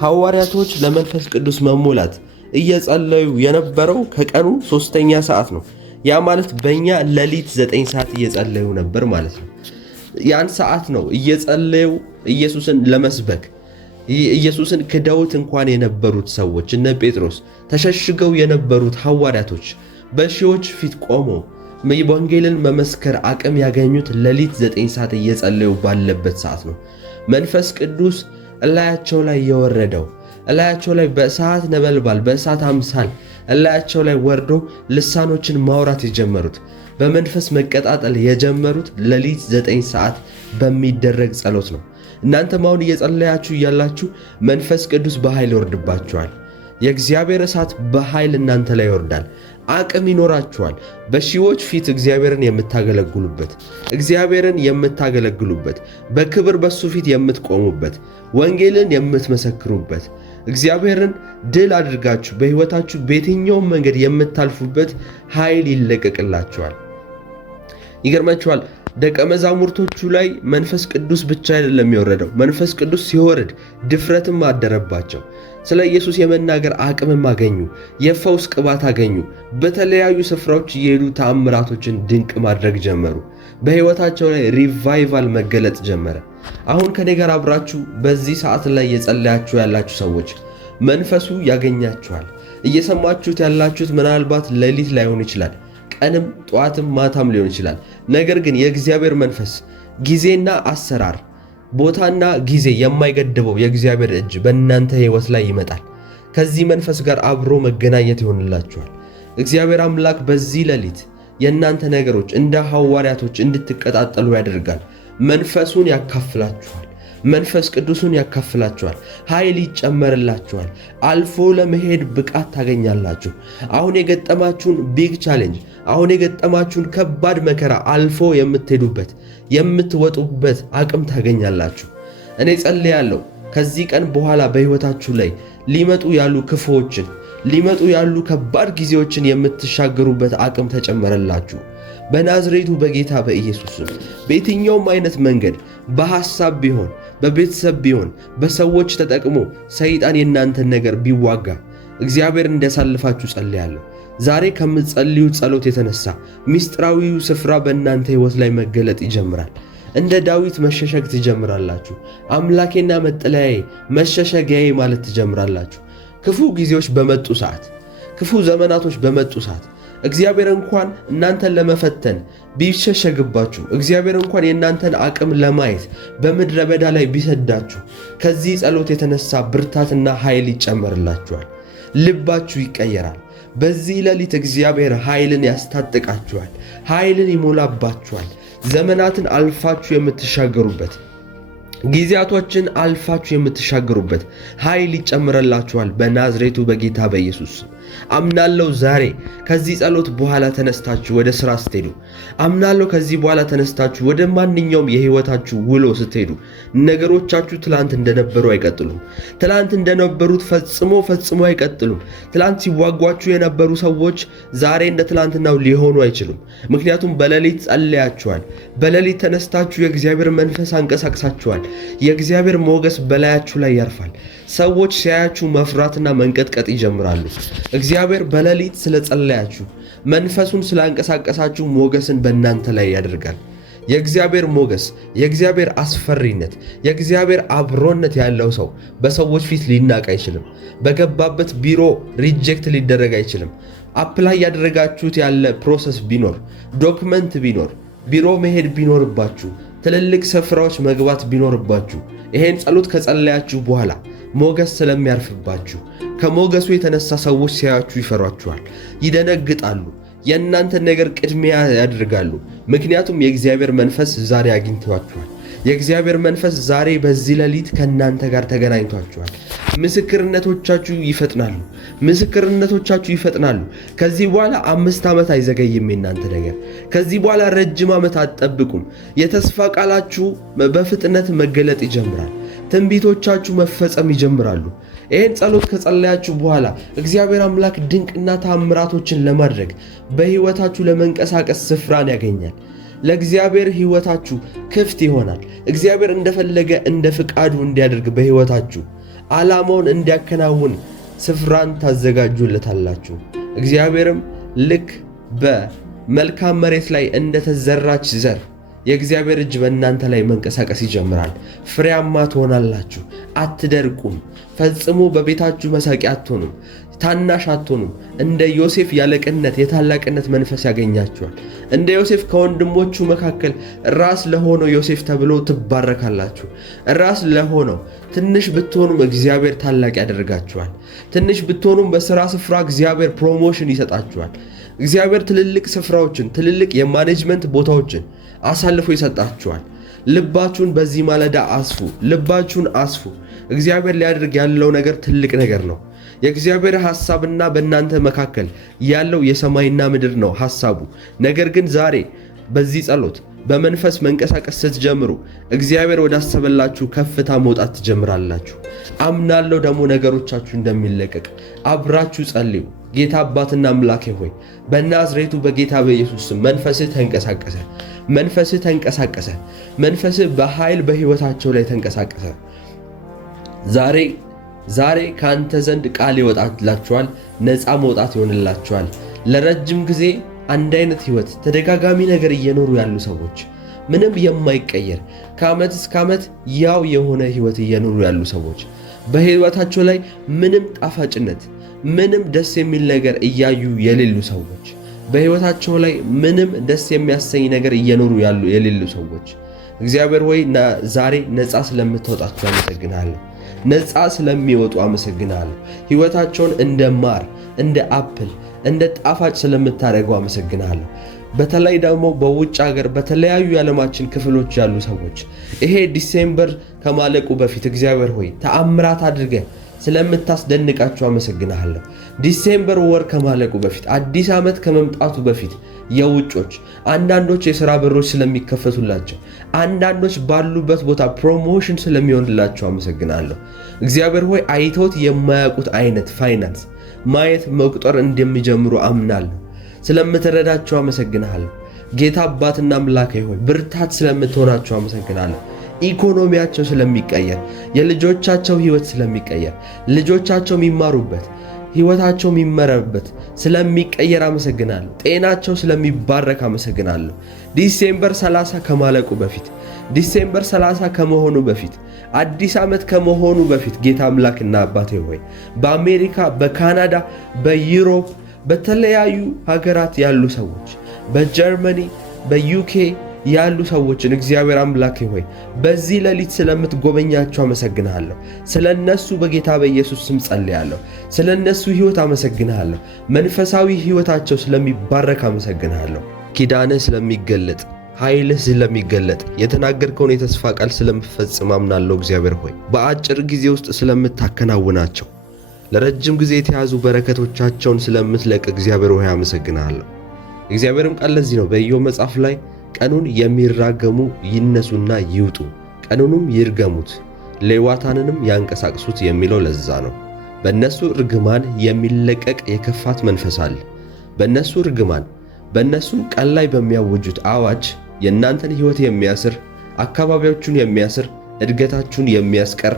ሐዋርያቶች ለመንፈስ ቅዱስ መሞላት እየጸለዩ የነበረው ከቀኑ 3ኛ ሰዓት ነው። ያ ማለት በእኛ ሌሊት 9 ሰዓት እየጸለዩ ነበር ማለት ነው። ያን ሰዓት ነው እየጸለዩ ኢየሱስን ለመስበክ ኢየሱስን ክደውት እንኳን የነበሩት ሰዎች እነ ጴጥሮስ ተሸሽገው የነበሩት ሐዋርያቶች በሺዎች ፊት ቆመው ወንጌልን መመስከር አቅም ያገኙት ሌሊት 9 ሰዓት እየጸለዩ ባለበት ሰዓት ነው። መንፈስ ቅዱስ እላያቸው ላይ የወረደው እላያቸው ላይ በእሳት ነበልባል በእሳት አምሳል እላያቸው ላይ ወርዶ ልሳኖችን ማውራት የጀመሩት በመንፈስ መቀጣጠል የጀመሩት ሌሊት 9 ሰዓት በሚደረግ ጸሎት ነው። እናንተም አሁን እየጸለያችሁ እያላችሁ መንፈስ ቅዱስ በኃይል ይወርድባችኋል። የእግዚአብሔር እሳት በኃይል እናንተ ላይ ይወርዳል። አቅም ይኖራችኋል። በሺዎች ፊት እግዚአብሔርን የምታገለግሉበት በክብር በሱ ፊት የምትቆሙበት ወንጌልን የምትመሰክሩበት እግዚአብሔርን ድል አድርጋችሁ በሕይወታችሁ በየትኛውም መንገድ የምታልፉበት ኃይል ይለቀቅላችኋል። ይገርማችኋል። ደቀ መዛሙርቶቹ ላይ መንፈስ ቅዱስ ብቻ አይደለም የወረደው። መንፈስ ቅዱስ ሲወርድ ድፍረትም አደረባቸው። ስለ ኢየሱስ የመናገር አቅምም አገኙ። የፈውስ ቅባት አገኙ። በተለያዩ ስፍራዎች እየሄዱ ተአምራቶችን ድንቅ ማድረግ ጀመሩ። በሕይወታቸው ላይ ሪቫይቫል መገለጥ ጀመረ። አሁን ከኔ ጋር አብራችሁ በዚህ ሰዓት ላይ የጸለያችሁ ያላችሁ ሰዎች መንፈሱ ያገኛችኋል። እየሰማችሁት ያላችሁት ምናልባት ሌሊት ላይሆን ይችላል፣ ቀንም ጠዋትም ማታም ሊሆን ይችላል። ነገር ግን የእግዚአብሔር መንፈስ ጊዜና አሰራር ቦታና ጊዜ የማይገድበው የእግዚአብሔር እጅ በእናንተ ሕይወት ላይ ይመጣል። ከዚህ መንፈስ ጋር አብሮ መገናኘት ይሆንላችኋል። እግዚአብሔር አምላክ በዚህ ሌሊት የእናንተ ነገሮች እንደ ሐዋርያቶች እንድትቀጣጠሉ ያደርጋል። መንፈሱን ያካፍላችኋል። መንፈስ ቅዱሱን ያካፍላችኋል። ኃይል ይጨመርላችኋል። አልፎ ለመሄድ ብቃት ታገኛላችሁ። አሁን የገጠማችሁን ቢግ ቻሌንጅ፣ አሁን የገጠማችሁን ከባድ መከራ አልፎ የምትሄዱበት የምትወጡበት አቅም ታገኛላችሁ። እኔ ጸልያለሁ ከዚህ ቀን በኋላ በሕይወታችሁ ላይ ሊመጡ ያሉ ክፉዎችን ሊመጡ ያሉ ከባድ ጊዜዎችን የምትሻገሩበት አቅም ተጨመረላችሁ። በናዝሬቱ በጌታ በኢየሱስ ስም በየትኛውም አይነት መንገድ በሐሳብ ቢሆን በቤተሰብ ቢሆን በሰዎች ተጠቅሞ ሰይጣን የእናንተን ነገር ቢዋጋ እግዚአብሔር እንዲያሳልፋችሁ ጸልያለሁ። ዛሬ ከምትጸልዩ ጸሎት የተነሳ ምስጢራዊው ስፍራ በእናንተ ሕይወት ላይ መገለጥ ይጀምራል። እንደ ዳዊት መሸሸግ ትጀምራላችሁ። አምላኬና መጠለያዬ መሸሸጊያዬ ማለት ትጀምራላችሁ። ክፉ ጊዜዎች በመጡ ሰዓት፣ ክፉ ዘመናቶች በመጡ ሰዓት እግዚአብሔር እንኳን እናንተን ለመፈተን ቢሸሸግባችሁ፣ እግዚአብሔር እንኳን የእናንተን አቅም ለማየት በምድረ በዳ ላይ ቢሰዳችሁ፣ ከዚህ ጸሎት የተነሳ ብርታትና ኃይል ይጨመርላችኋል። ልባችሁ ይቀየራል። በዚህ ሌሊት እግዚአብሔር ኃይልን ያስታጥቃችኋል። ኃይልን ይሞላባችኋል። ዘመናትን አልፋችሁ የምትሻገሩበት ጊዜያቶችን አልፋችሁ የምትሻገሩበት ኃይል ይጨምረላችኋል በናዝሬቱ በጌታ በኢየሱስ አምናለሁ። ዛሬ ከዚህ ጸሎት በኋላ ተነስታችሁ ወደ ሥራ ስትሄዱ አምናለሁ። ከዚህ በኋላ ተነስታችሁ ወደ ማንኛውም የሕይወታችሁ ውሎ ስትሄዱ ነገሮቻችሁ ትላንት እንደነበሩ አይቀጥሉም። ትላንት እንደነበሩት ፈጽሞ አይቀጥሉም። ትላንት ሲዋጓችሁ የነበሩ ሰዎች ዛሬ እንደ ትላንትናው ሊሆኑ አይችሉም። ምክንያቱም በሌሊት ጸልያችኋል። በሌሊት ተነስታችሁ የእግዚአብሔር መንፈስ አንቀሳቅሳችኋል። የእግዚአብሔር ሞገስ በላያችሁ ላይ ያርፋል። ሰዎች ሲያያችሁ መፍራትና መንቀጥቀጥ ይጀምራሉ። እግዚአብሔር በሌሊት ስለጸለያችሁ መንፈሱን ስላንቀሳቀሳችሁ ሞገስን በእናንተ ላይ ያደርጋል። የእግዚአብሔር ሞገስ፣ የእግዚአብሔር አስፈሪነት፣ የእግዚአብሔር አብሮነት ያለው ሰው በሰዎች ፊት ሊናቅ አይችልም። በገባበት ቢሮ ሪጀክት ሊደረግ አይችልም። አፕላይ ያደረጋችሁት ያለ ፕሮሰስ ቢኖር፣ ዶክመንት ቢኖር፣ ቢሮ መሄድ ቢኖርባችሁ፣ ትልልቅ ስፍራዎች መግባት ቢኖርባችሁ ይሄን ጸሎት ከጸለያችሁ በኋላ ሞገስ ስለሚያርፍባችሁ ከሞገሱ የተነሳ ሰዎች ሲያያችሁ ይፈሯችኋል፣ ይደነግጣሉ፣ የእናንተን ነገር ቅድሚያ ያደርጋሉ። ምክንያቱም የእግዚአብሔር መንፈስ ዛሬ አግኝቷችኋል። የእግዚአብሔር መንፈስ ዛሬ በዚህ ሌሊት ከእናንተ ጋር ተገናኝቷችኋል። ምስክርነቶቻችሁ ይፈጥናሉ። ከዚህ በኋላ 5 ዓመት አይዘገይም የእናንተ ነገር። ከዚህ በኋላ ረጅም ዓመት አትጠብቁም። የተስፋ ቃላችሁ በፍጥነት መገለጥ ይጀምራል። ትንቢቶቻችሁ መፈጸም ይጀምራሉ። ይህን ጸሎት ከጸለያችሁ በኋላ እግዚአብሔር አምላክ ድንቅና ተአምራቶችን ለማድረግ በሕይወታችሁ ለመንቀሳቀስ ስፍራን ያገኛል። ለእግዚአብሔር ሕይወታችሁ ክፍት ይሆናል። እግዚአብሔር እንደፈለገ እንደ ፍቃዱ እንዲያደርግ በሕይወታችሁ ዓላማውን እንዲያከናውን ስፍራን ታዘጋጁለታላችሁ። እግዚአብሔርም ልክ በመልካም መሬት ላይ እንደተዘራች ዘር የእግዚአብሔር እጅ በእናንተ ላይ መንቀሳቀስ ይጀምራል። ፍሬያማ ትሆናላችሁ፣ አትደርቁም። ፈጽሞ በቤታችሁ መሳቂያ አትሆኑም። ታናሽ አትሆኑም። እንደ ዮሴፍ ያለቅነት የታላቅነት መንፈስ ያገኛችኋል። እንደ ዮሴፍ ከወንድሞቹ መካከል ራስ ለሆነው ዮሴፍ ተብሎ ትባረካላችሁ። ራስ ለሆነው ትንሽ ብትሆኑም እግዚአብሔር ታላቅ ያደርጋችኋል። ትንሽ ብትሆኑም በሥራ ስፍራ እግዚአብሔር ፕሮሞሽን ይሰጣችኋል። እግዚአብሔር ትልልቅ ስፍራዎችን፣ ትልልቅ የማኔጅመንት ቦታዎችን አሳልፎ ይሰጣችኋል። ልባችሁን በዚህ ማለዳ አስፉ። ልባችሁን አስፉ። እግዚአብሔር ሊያደርግ ያለው ነገር ትልቅ ነገር ነው። የእግዚአብሔር ሐሳብና በእናንተ መካከል ያለው የሰማይና ምድር ነው ሐሳቡ። ነገር ግን ዛሬ በዚህ ጸሎት በመንፈስ መንቀሳቀስ ስትጀምሩ እግዚአብሔር ወዳሰበላችሁ ከፍታ መውጣት ትጀምራላችሁ። አምናለሁ ደግሞ ነገሮቻችሁ እንደሚለቀቅ። አብራችሁ ጸልዩ። ጌታ አባትና አምላኬ ሆይ በናዝሬቱ በጌታ በኢየሱስ ስም መንፈስህ ተንቀሳቀሰ። መንፈስህ ተንቀሳቀሰ። መንፈስህ በኃይል በሕይወታቸው ላይ ተንቀሳቀሰ። ዛሬ ካንተ ዘንድ ቃል ይወጣላችኋል። ነፃ መውጣት ይሆንላችኋል። ለረጅም ጊዜ አንድ አይነት ሕይወት ተደጋጋሚ ነገር እየኖሩ ያሉ ሰዎች፣ ምንም የማይቀየር ከዓመት እስከ ዓመት ያው የሆነ ሕይወት እየኖሩ ያሉ ሰዎች፣ በሕይወታቸው ላይ ምንም ጣፋጭነት፣ ምንም ደስ የሚል ነገር እያዩ የሌሉ ሰዎች፣ በሕይወታቸው ላይ ምንም ደስ የሚያሰኝ ነገር እየኖሩ የሌሉ ሰዎች እግዚአብሔር ሆይ ዛሬ ነፃ ስለምታወጣቸው አመሰግናለሁ። ነፃ ስለሚወጡ አመሰግናለሁ። ሕይወታቸውን እንደ ማር፣ እንደ አፕል፣ እንደ ጣፋጭ ስለምታደርገው አመሰግናለሁ። በተለይ ደግሞ በውጭ ሀገር በተለያዩ የዓለማችን ክፍሎች ያሉ ሰዎች ይሄ ዲሴምበር ከማለቁ በፊት እግዚአብሔር ሆይ ተአምራት አድርገህ ስለምታስደንቃቸው አመሰግናለሁ። ዲሴምበር ወር ከማለቁ በፊት አዲስ ዓመት ከመምጣቱ በፊት የውጮች አንዳንዶች የሥራ በሮች ስለሚከፈቱላቸው፣ አንዳንዶች ባሉበት ቦታ ፕሮሞሽን ስለሚሆንላቸው አመሰግናለሁ። እግዚአብሔር ሆይ አይተውት የማያውቁት አይነት ፋይናንስ ማየት መቁጠር እንደሚጀምሩ አምናለሁ። ስለምትረዳቸው አመሰግናለሁ። ጌታ አባትና አምላኬ ሆይ ብርታት ስለምትሆናቸው አመሰግናለሁ። ኢኮኖሚያቸው ስለሚቀየር፣ የልጆቻቸው ሕይወት ስለሚቀየር፣ ልጆቻቸው የሚማሩበት ሕይወታቸው የሚመረበት ስለሚቀየር አመሰግናለሁ። ጤናቸው ስለሚባረክ አመሰግናለሁ። ዲሴምበር 30 ከማለቁ በፊት፣ ዲሴምበር 30 ከመሆኑ በፊት፣ አዲስ ዓመት ከመሆኑ በፊት ጌታ አምላክና አባቴ ሆይ በአሜሪካ፣ በካናዳ፣ በዩሮፕ፣ በተለያዩ ሀገራት ያሉ ሰዎች፣ በጀርመኒ፣ በዩኬ ያሉ ሰዎችን እግዚአብሔር አምላኬ ሆይ በዚህ ሌሊት ስለምትጎበኛቸው አመሰግናለሁ። ስለነሱ በጌታ በኢየሱስ ስም ጸልያለሁ። ስለነሱ ሕይወት አመሰግናለሁ። መንፈሳዊ ሕይወታቸው ስለሚባረክ አመሰግናለሁ። ኪዳንህ ስለሚገለጥ፣ ኃይልህ ስለሚገለጥ፣ የተናገርከውን የተስፋ ቃል ስለምፈጽም አምናለሁ። እግዚአብሔር ሆይ በአጭር ጊዜ ውስጥ ስለምታከናውናቸው፣ ለረጅም ጊዜ የተያዙ በረከቶቻቸውን ስለምትለቅ እግዚአብሔር ሆይ አመሰግናለሁ። እግዚአብሔርም ቃል ለዚህ ነው በኢዮብ መጽሐፍ ላይ ቀኑን የሚራገሙ ይነሱና ይውጡ፣ ቀኑንም ይርገሙት፣ ሌዋታንንም ያንቀሳቅሱት የሚለው ለዛ ነው። በእነሱ ርግማን የሚለቀቅ የክፋት መንፈስ አለ። በእነሱ ርግማን፣ በእነሱ ቀን ላይ በሚያውጁት አዋጅ የእናንተን ሕይወት የሚያስር፣ አካባቢዎቹን የሚያስር፣ እድገታችሁን የሚያስቀር፣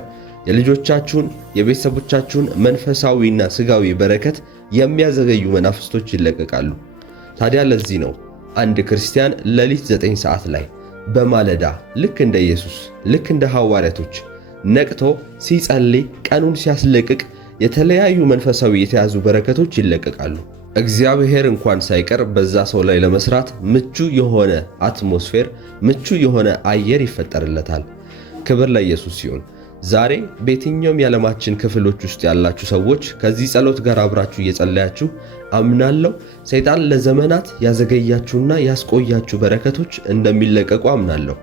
የልጆቻችሁን የቤተሰቦቻችሁን መንፈሳዊና ሥጋዊ በረከት የሚያዘገዩ መናፍስቶች ይለቀቃሉ። ታዲያ ለዚህ ነው አንድ ክርስቲያን ሌሊት 9 ሰዓት ላይ በማለዳ ልክ እንደ ኢየሱስ ልክ እንደ ሐዋርያቶች ነቅቶ ሲጸልይ ቀኑን ሲያስለቅቅ የተለያዩ መንፈሳዊ የተያዙ በረከቶች ይለቀቃሉ። እግዚአብሔር እንኳን ሳይቀር በዛ ሰው ላይ ለመስራት ምቹ የሆነ አትሞስፌር፣ ምቹ የሆነ አየር ይፈጠርለታል። ክብር ለኢየሱስ ሲሆን ዛሬ በየትኛውም የዓለማችን ክፍሎች ውስጥ ያላችሁ ሰዎች ከዚህ ጸሎት ጋር አብራችሁ እየጸለያችሁ አምናለሁ ሰይጣን ለዘመናት ያዘገያችሁና ያስቆያችሁ በረከቶች እንደሚለቀቁ አምናለሁ።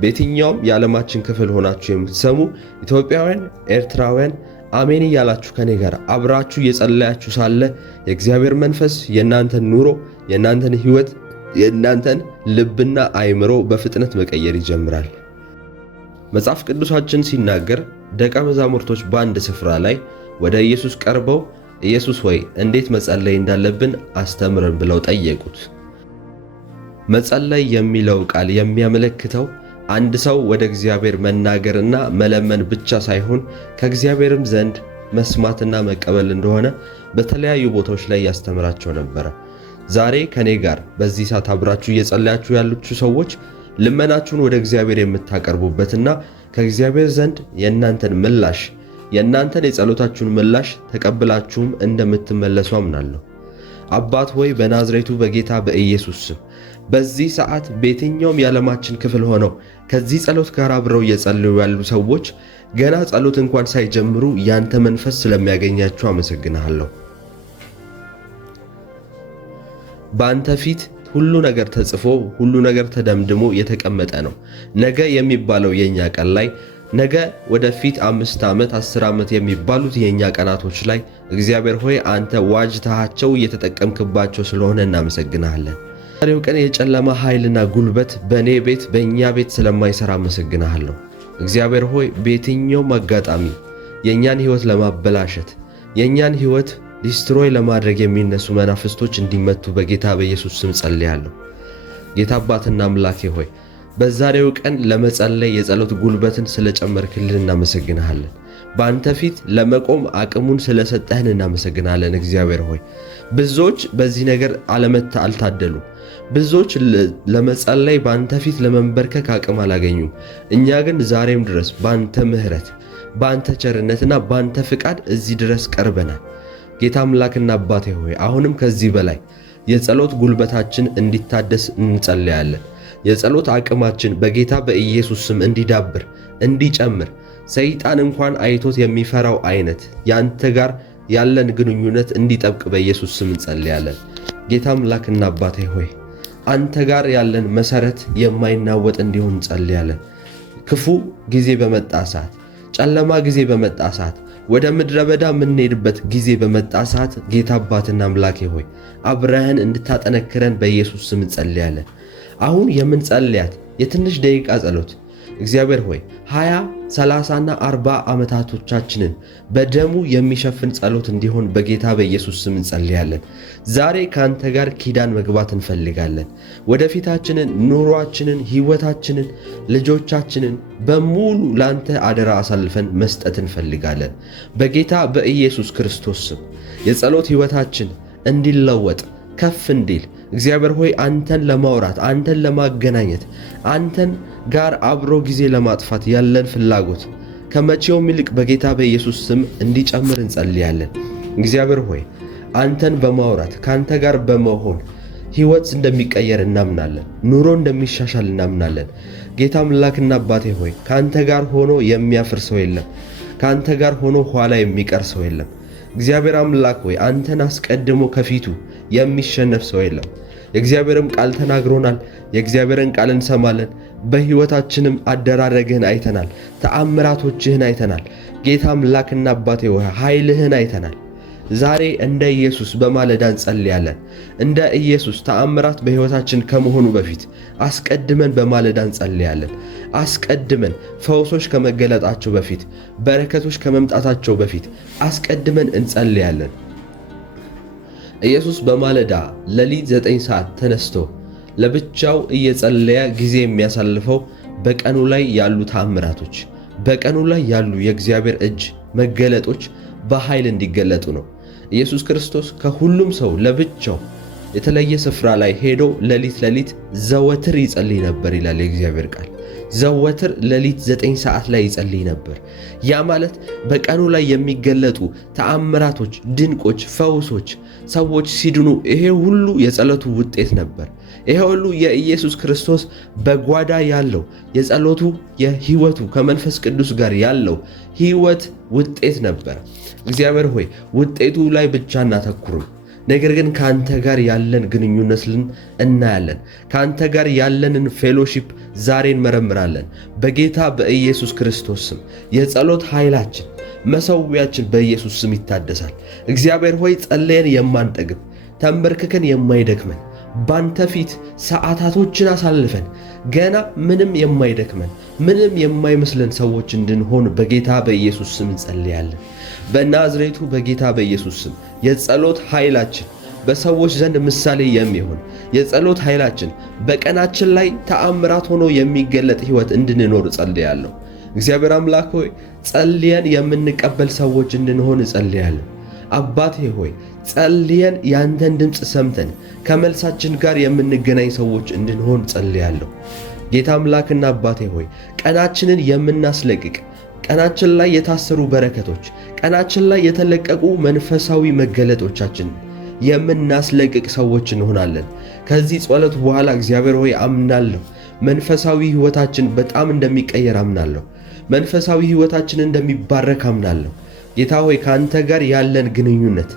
በየትኛውም የዓለማችን ክፍል ሆናችሁ የምትሰሙ ኢትዮጵያውያን፣ ኤርትራውያን አሜን እያላችሁ ከኔ ጋር አብራችሁ እየጸለያችሁ ሳለ የእግዚአብሔር መንፈስ የእናንተን ኑሮ፣ የእናንተን ሕይወት፣ የእናንተን ልብና አእምሮ በፍጥነት መቀየር ይጀምራል። መጽሐፍ ቅዱሳችን ሲናገር ደቀ መዛሙርቶች በአንድ ስፍራ ላይ ወደ ኢየሱስ ቀርበው ኢየሱስ ሆይ እንዴት መጸለይ እንዳለብን አስተምረን ብለው ጠየቁት። መጸለይ የሚለው ቃል የሚያመለክተው አንድ ሰው ወደ እግዚአብሔር መናገርና መለመን ብቻ ሳይሆን ከእግዚአብሔርም ዘንድ መስማትና መቀበል እንደሆነ በተለያዩ ቦታዎች ላይ ያስተምራቸው ነበረ። ዛሬ ከኔ ጋር በዚህ ሰዓት አብራችሁ እየጸለያችሁ ያሉት ሰዎች ልመናችሁን ወደ እግዚአብሔር የምታቀርቡበትና ከእግዚአብሔር ዘንድ የእናንተን ምላሽ የእናንተን የጸሎታችሁን ምላሽ ተቀብላችሁም እንደምትመለሱ አምናለሁ። አባት ሆይ በናዝሬቱ በጌታ በኢየሱስ ስም በዚህ ሰዓት በየትኛውም የዓለማችን ክፍል ሆነው ከዚህ ጸሎት ጋር አብረው እየጸለዩ ያሉ ሰዎች ገና ጸሎት እንኳን ሳይጀምሩ ያንተ መንፈስ ስለሚያገኛቸው አመሰግናለሁ። በአንተ ፊት ሁሉ ነገር ተጽፎ ሁሉ ነገር ተደምድሞ የተቀመጠ ነው። ነገ የሚባለው የኛ ቀን ላይ ነገ ወደፊት 5 ዓመት 10 ዓመት የሚባሉት የኛ ቀናቶች ላይ እግዚአብሔር ሆይ አንተ ዋጅታቸው እየተጠቀምክባቸው ስለሆነ እናመሰግናለን። ዛሬው ቀን የጨለማ ኃይልና ጉልበት በኔ ቤት በእኛ ቤት ስለማይሰራ አመሰግናለሁ። እግዚአብሔር ሆይ በየትኛውም አጋጣሚ የኛን ሕይወት ለማበላሸት የኛን ሕይወት ዲስትሮይ ለማድረግ የሚነሱ መናፍስቶች እንዲመቱ በጌታ በኢየሱስ ስም ጸልያለሁ። ጌታ አባትና አምላኬ ሆይ በዛሬው ቀን ለመጸለይ የጸሎት ጉልበትን ስለጨመርክልን እናመሰግናለን። በአንተ ፊት ለመቆም አቅሙን ስለሰጠህን እናመሰግናለን። እግዚአብሔር ሆይ ብዙዎች በዚህ ነገር አልታደሉም። ብዙዎች ለመጸለይ በአንተ ፊት ለመንበርከክ አቅም አላገኙም። እኛ ግን ዛሬም ድረስ በአንተ ምሕረት በአንተ ቸርነትና በአንተ ፍቃድ እዚህ ድረስ ቀርበናል። ጌታ አምላክና አባቴ ሆይ አሁንም ከዚህ በላይ የጸሎት ጉልበታችን እንዲታደስ እንጸልያለን። የጸሎት አቅማችን በጌታ በኢየሱስ ስም እንዲዳብር እንዲጨምር ሰይጣን እንኳን አይቶት የሚፈራው አይነት ያንተ ጋር ያለን ግንኙነት እንዲጠብቅ በኢየሱስ ስም እንጸልያለን። ጌታ አምላክና አባቴ ሆይ አንተ ጋር ያለን መሰረት የማይናወጥ እንዲሆን እንጸልያለን። ክፉ ጊዜ በመጣ ሰዓት፣ ጨለማ ጊዜ በመጣ ሰዓት፣ ወደ ምድረ በዳ የምንሄድበት ጊዜ በመጣ ሰዓት ጌታ አባትና አምላኬ ሆይ አብረህን እንድታጠነክረን በኢየሱስ ስም እንጸልያለን። አሁን የምንጸልያት የትንሽ ደቂቃ ጸሎት እግዚአብሔር ሆይ 20 30ና 40 ዓመታቶቻችንን በደሙ የሚሸፍን ጸሎት እንዲሆን በጌታ በኢየሱስ ስም እንጸልያለን። ዛሬ ካንተ ጋር ኪዳን መግባት እንፈልጋለን። ወደፊታችንን፣ ኑሯችንን፣ ሕይወታችንን፣ ልጆቻችንን በሙሉ ላንተ አደራ አሳልፈን መስጠት እንፈልጋለን። በጌታ በኢየሱስ ክርስቶስ ስም የጸሎት ሕይወታችን እንዲለወጥ ከፍ እንዲል እግዚአብሔር ሆይ አንተን ለማውራት አንተን ለማገናኘት አንተን ጋር አብሮ ጊዜ ለማጥፋት ያለን ፍላጎት ከመቼውም ይልቅ በጌታ በኢየሱስ ስም እንዲጨምር እንጸልያለን። እግዚአብሔር ሆይ አንተን በማውራት ካንተ ጋር በመሆን ሕይወት እንደሚቀየር እናምናለን። ኑሮ እንደሚሻሻል እናምናለን። ጌታ አምላክና አባቴ ሆይ ካንተ ጋር ሆኖ የሚያፍር ሰው የለም። ካንተ ጋር ሆኖ ኋላ የሚቀር ሰው የለም። እግዚአብሔር አምላክ ሆይ አንተን አስቀድሞ ከፊቱ የሚሸነፍ ሰው የለም። የእግዚአብሔርም ቃል ተናግሮናል። የእግዚአብሔርን ቃል እንሰማለን። በሕይወታችንም አደራረግህን አይተናል። ተአምራቶችህን አይተናል። ጌታ አምላክና አባቴ ሆይ ኃይልህን አይተናል። ዛሬ እንደ ኢየሱስ በማለዳ እንጸልያለን። እንደ ኢየሱስ ተአምራት በሕይወታችን ከመሆኑ በፊት አስቀድመን በማለዳ እንጸልያለን። አስቀድመን ፈውሶች ከመገለጣቸው በፊት በረከቶች ከመምጣታቸው በፊት አስቀድመን እንጸልያለን። ኢየሱስ በማለዳ ሌሊት 9 ሰዓት ተነስቶ ለብቻው እየጸለየ ጊዜ የሚያሳልፈው በቀኑ ላይ ያሉ ተአምራቶች፣ በቀኑ ላይ ያሉ የእግዚአብሔር እጅ መገለጦች በኃይል እንዲገለጡ ነው። ኢየሱስ ክርስቶስ ከሁሉም ሰው ለብቻው የተለየ ስፍራ ላይ ሄዶ ሌሊት ዘወትር ይጸልይ ነበር ይላል የእግዚአብሔር ቃል። ዘወትር ሌሊት 9 ሰዓት ላይ ይጸልይ ነበር። ያ ማለት በቀኑ ላይ የሚገለጡ ተአምራቶች፣ ድንቆች፣ ፈውሶች፣ ሰዎች ሲድኑ ይሄ ሁሉ የጸሎቱ ውጤት ነበር። ይሄ ሁሉ የኢየሱስ ክርስቶስ በጓዳ ያለው የጸሎቱ የሕይወቱ ከመንፈስ ቅዱስ ጋር ያለው ሕይወት ውጤት ነበር። እግዚአብሔር ሆይ ውጤቱ ላይ ብቻ እናተኩርም፣ ነገር ግን ካንተ ጋር ያለን ግንኙነትን እናያለን። ካንተ ጋር ያለንን ፌሎሺፕ ዛሬ እንመረምራለን። በጌታ በኢየሱስ ክርስቶስ ስም የጸሎት ኃይላችን መሰዊያችን በኢየሱስ ስም ይታደሳል። እግዚአብሔር ሆይ ጸለየን የማንጠግብ ተንበርክከን የማይደክመን ባንተ ፊት ሰዓታቶችን አሳልፈን ገና ምንም የማይደክመን ምንም የማይመስለን ሰዎች እንድንሆን በጌታ በኢየሱስ ስም እንጸልያለን። በናዝሬቱ በጌታ በኢየሱስ ስም የጸሎት ኃይላችን በሰዎች ዘንድ ምሳሌ የሚሆን የጸሎት ኃይላችን በቀናችን ላይ ተአምራት ሆኖ የሚገለጥ ሕይወት እንድንኖር ጸልያለሁ። እግዚአብሔር አምላክ ሆይ ጸልየን የምንቀበል ሰዎች እንድንሆን ጸልያለሁ። አባቴ ሆይ ጸልየን ያንተን ድምፅ ሰምተን ከመልሳችን ጋር የምንገናኝ ሰዎች እንድንሆን ጸልያለሁ። ጌታ አምላክና አባቴ ሆይ ቀናችንን የምናስለቅቅ ቀናችን ላይ የታሰሩ በረከቶች፣ ቀናችን ላይ የተለቀቁ መንፈሳዊ መገለጦቻችን የምናስለቅቅ ሰዎች እንሆናለን። ከዚህ ጸሎት በኋላ እግዚአብሔር ሆይ አምናለሁ፣ መንፈሳዊ ሕይወታችን በጣም እንደሚቀየር አምናለሁ፣ መንፈሳዊ ሕይወታችን እንደሚባረክ አምናለሁ። ጌታ ሆይ ከአንተ ጋር ያለን ግንኙነት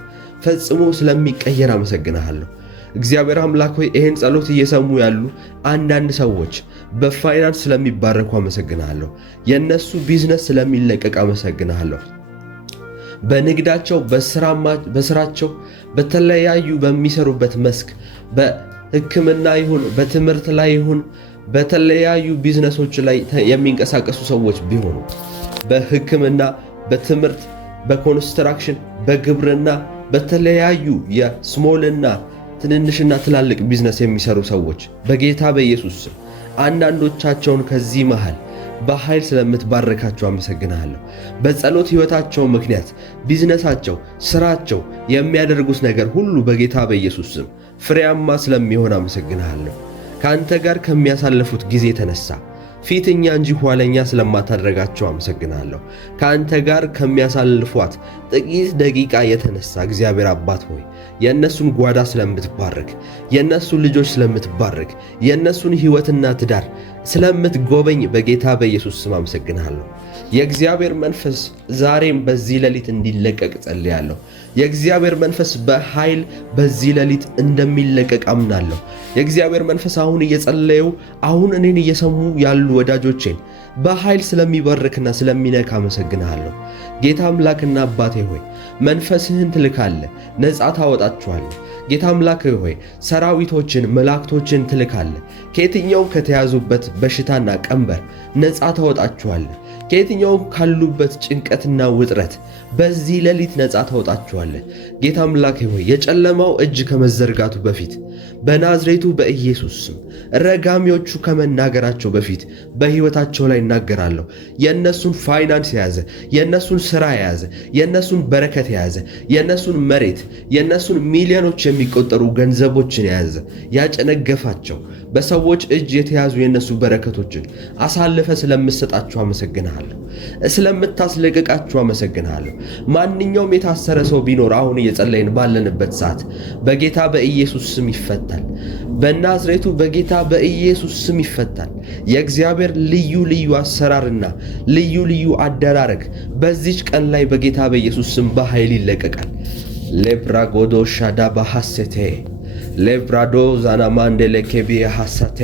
ፈጽሞ ስለሚቀየር አመሰግንሃለሁ። እግዚአብሔር አምላክ ሆይ ይህን ጸሎት እየሰሙ ያሉ አንዳንድ ሰዎች በፋይናንስ ስለሚባረኩ አመሰግንሃለሁ። የእነሱ ቢዝነስ ስለሚለቀቅ አመሰግንሃለሁ። በንግዳቸው፣ በስራቸው፣ በተለያዩ በሚሰሩበት መስክ በሕክምና ይሁን በትምህርት ላይ ይሁን በተለያዩ ቢዝነሶች ላይ የሚንቀሳቀሱ ሰዎች ቢሆኑ በሕክምና፣ በትምህርት፣ በኮንስትራክሽን፣ በግብርና፣ በተለያዩ የስሞልና ትንንሽና ትላልቅ ቢዝነስ የሚሰሩ ሰዎች በጌታ በኢየሱስ ስም አንዳንዶቻቸውን ከዚህ መሃል በኃይል ስለምትባረካቸው አመሰግናለሁ። በጸሎት ሕይወታቸው ምክንያት ቢዝነሳቸው፣ ስራቸው፣ የሚያደርጉት ነገር ሁሉ በጌታ በኢየሱስ ስም ፍሬያማ ስለሚሆን አመሰግናለሁ። ከአንተ ጋር ከሚያሳልፉት ጊዜ የተነሳ ፊተኛ እንጂ ኋለኛ ስለማታደርጋቸው አመሰግናለሁ። ከአንተ ጋር ከሚያሳልፏት ጥቂት ደቂቃ የተነሳ እግዚአብሔር አባት ሆይ የእነሱን ጓዳ ስለምትባርክ፣ የእነሱን ልጆች ስለምትባርክ፣ የእነሱን ሕይወትና ትዳር ስለምትጎበኝ በጌታ በኢየሱስ ስም አመሰግናለሁ። የእግዚአብሔር መንፈስ ዛሬም በዚህ ሌሊት እንዲለቀቅ ጸልያለሁ። የእግዚአብሔር መንፈስ በኃይል በዚህ ሌሊት እንደሚለቀቅ አምናለሁ። የእግዚአብሔር መንፈስ አሁን እየጸለዩ አሁን እኔን እየሰሙ ያሉ ወዳጆቼን በኃይል ስለሚባርክና ስለሚነካ አመሰግናለሁ። ጌታ አምላክና አባቴ ሆይ መንፈስህን ትልካለህ፣ ነፃ ታወጣችኋለህ። ጌታ አምላክ ሆይ ሰራዊቶችን መላእክቶችን ትልካለህ። ከየትኛውም ከተያዙበት በሽታና ቀንበር ነፃ ታወጣችኋለህ። ከየትኛውም ካሉበት ጭንቀትና ውጥረት በዚህ ሌሊት ነፃ ታወጣችኋለህ። ጌታ አምላክ ሆይ የጨለማው እጅ ከመዘርጋቱ በፊት በናዝሬቱ በኢየሱስ ስም ረጋሚዎቹ ከመናገራቸው በፊት በሕይወታቸው ላይ እናገራለሁ። የእነሱን ፋይናንስ የያዘ፣ የእነሱን ሥራ የያዘ፣ የእነሱን በረከት የያዘ፣ የእነሱን መሬት፣ የእነሱን ሚሊዮኖች የሚቆጠሩ ገንዘቦችን የያዘ ያጨነገፋቸው በሰዎች እጅ የተያዙ የእነሱ በረከቶችን አሳልፈ ስለምሰጣቸው አመሰግንሃለሁ። ስለምታስለቅቃቸው አመሰግንሃለሁ። ማንኛውም የታሰረ ሰው ቢኖር አሁን እየጸለይን ባለንበት ሰዓት በጌታ በኢየሱስ ስም ይፈታል። በናዝሬቱ በጌታ በኢየሱስ ስም ይፈታል። የእግዚአብሔር ልዩ ልዩ አሰራርና ልዩ ልዩ አደራረግ በዚች ቀን ላይ በጌታ በኢየሱስ ስም በኃይል ይለቀቃል። ሌብራጎዶ ሻዳ ባሐሴቴ ሌብራዶ ዛናማንዴሌ ኬቢየ ሐሳቴ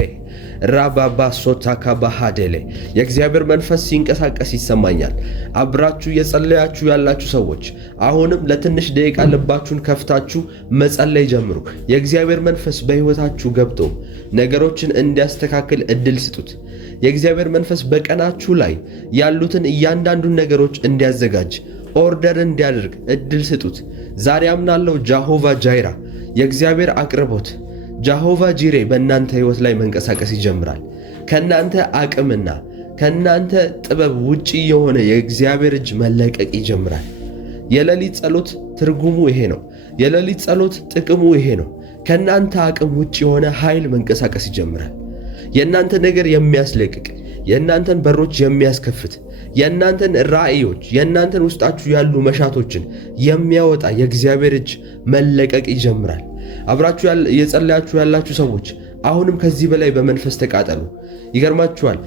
ራባባ ሶታካ ባሃዴሌ የእግዚአብሔር መንፈስ ሲንቀሳቀስ ይሰማኛል። አብራችሁ የጸለያችሁ ያላችሁ ሰዎች አሁንም ለትንሽ ደቂቃ ልባችሁን ከፍታችሁ መጸለይ ጀምሩ። የእግዚአብሔር መንፈስ በሕይወታችሁ ገብቶ ነገሮችን እንዲያስተካክል እድል ስጡት። የእግዚአብሔር መንፈስ በቀናችሁ ላይ ያሉትን እያንዳንዱን ነገሮች እንዲያዘጋጅ ኦርደር እንዲያደርግ እድል ስጡት። ዛሬ አምናለሁ ጃሆቫ ጃይራ የእግዚአብሔር አቅርቦት ጃሆቫ ጂሬ በእናንተ ሕይወት ላይ መንቀሳቀስ ይጀምራል። ከእናንተ አቅምና ከእናንተ ጥበብ ውጪ የሆነ የእግዚአብሔር እጅ መለቀቅ ይጀምራል። የሌሊት ጸሎት ትርጉሙ ይሄ ነው። የሌሊት ጸሎት ጥቅሙ ይሄ ነው። ከእናንተ አቅም ውጪ የሆነ ኃይል መንቀሳቀስ ይጀምራል። የእናንተ ነገር የሚያስለቅቅ፣ የእናንተን በሮች የሚያስከፍት፣ የእናንተን ራእዮች፣ የእናንተን ውስጣችሁ ያሉ መሻቶችን የሚያወጣ የእግዚአብሔር እጅ መለቀቅ ይጀምራል። አብራችሁ የጸለያችሁ ያላችሁ ሰዎች አሁንም ከዚህ በላይ በመንፈስ ተቃጠሉ። ይገርማችኋል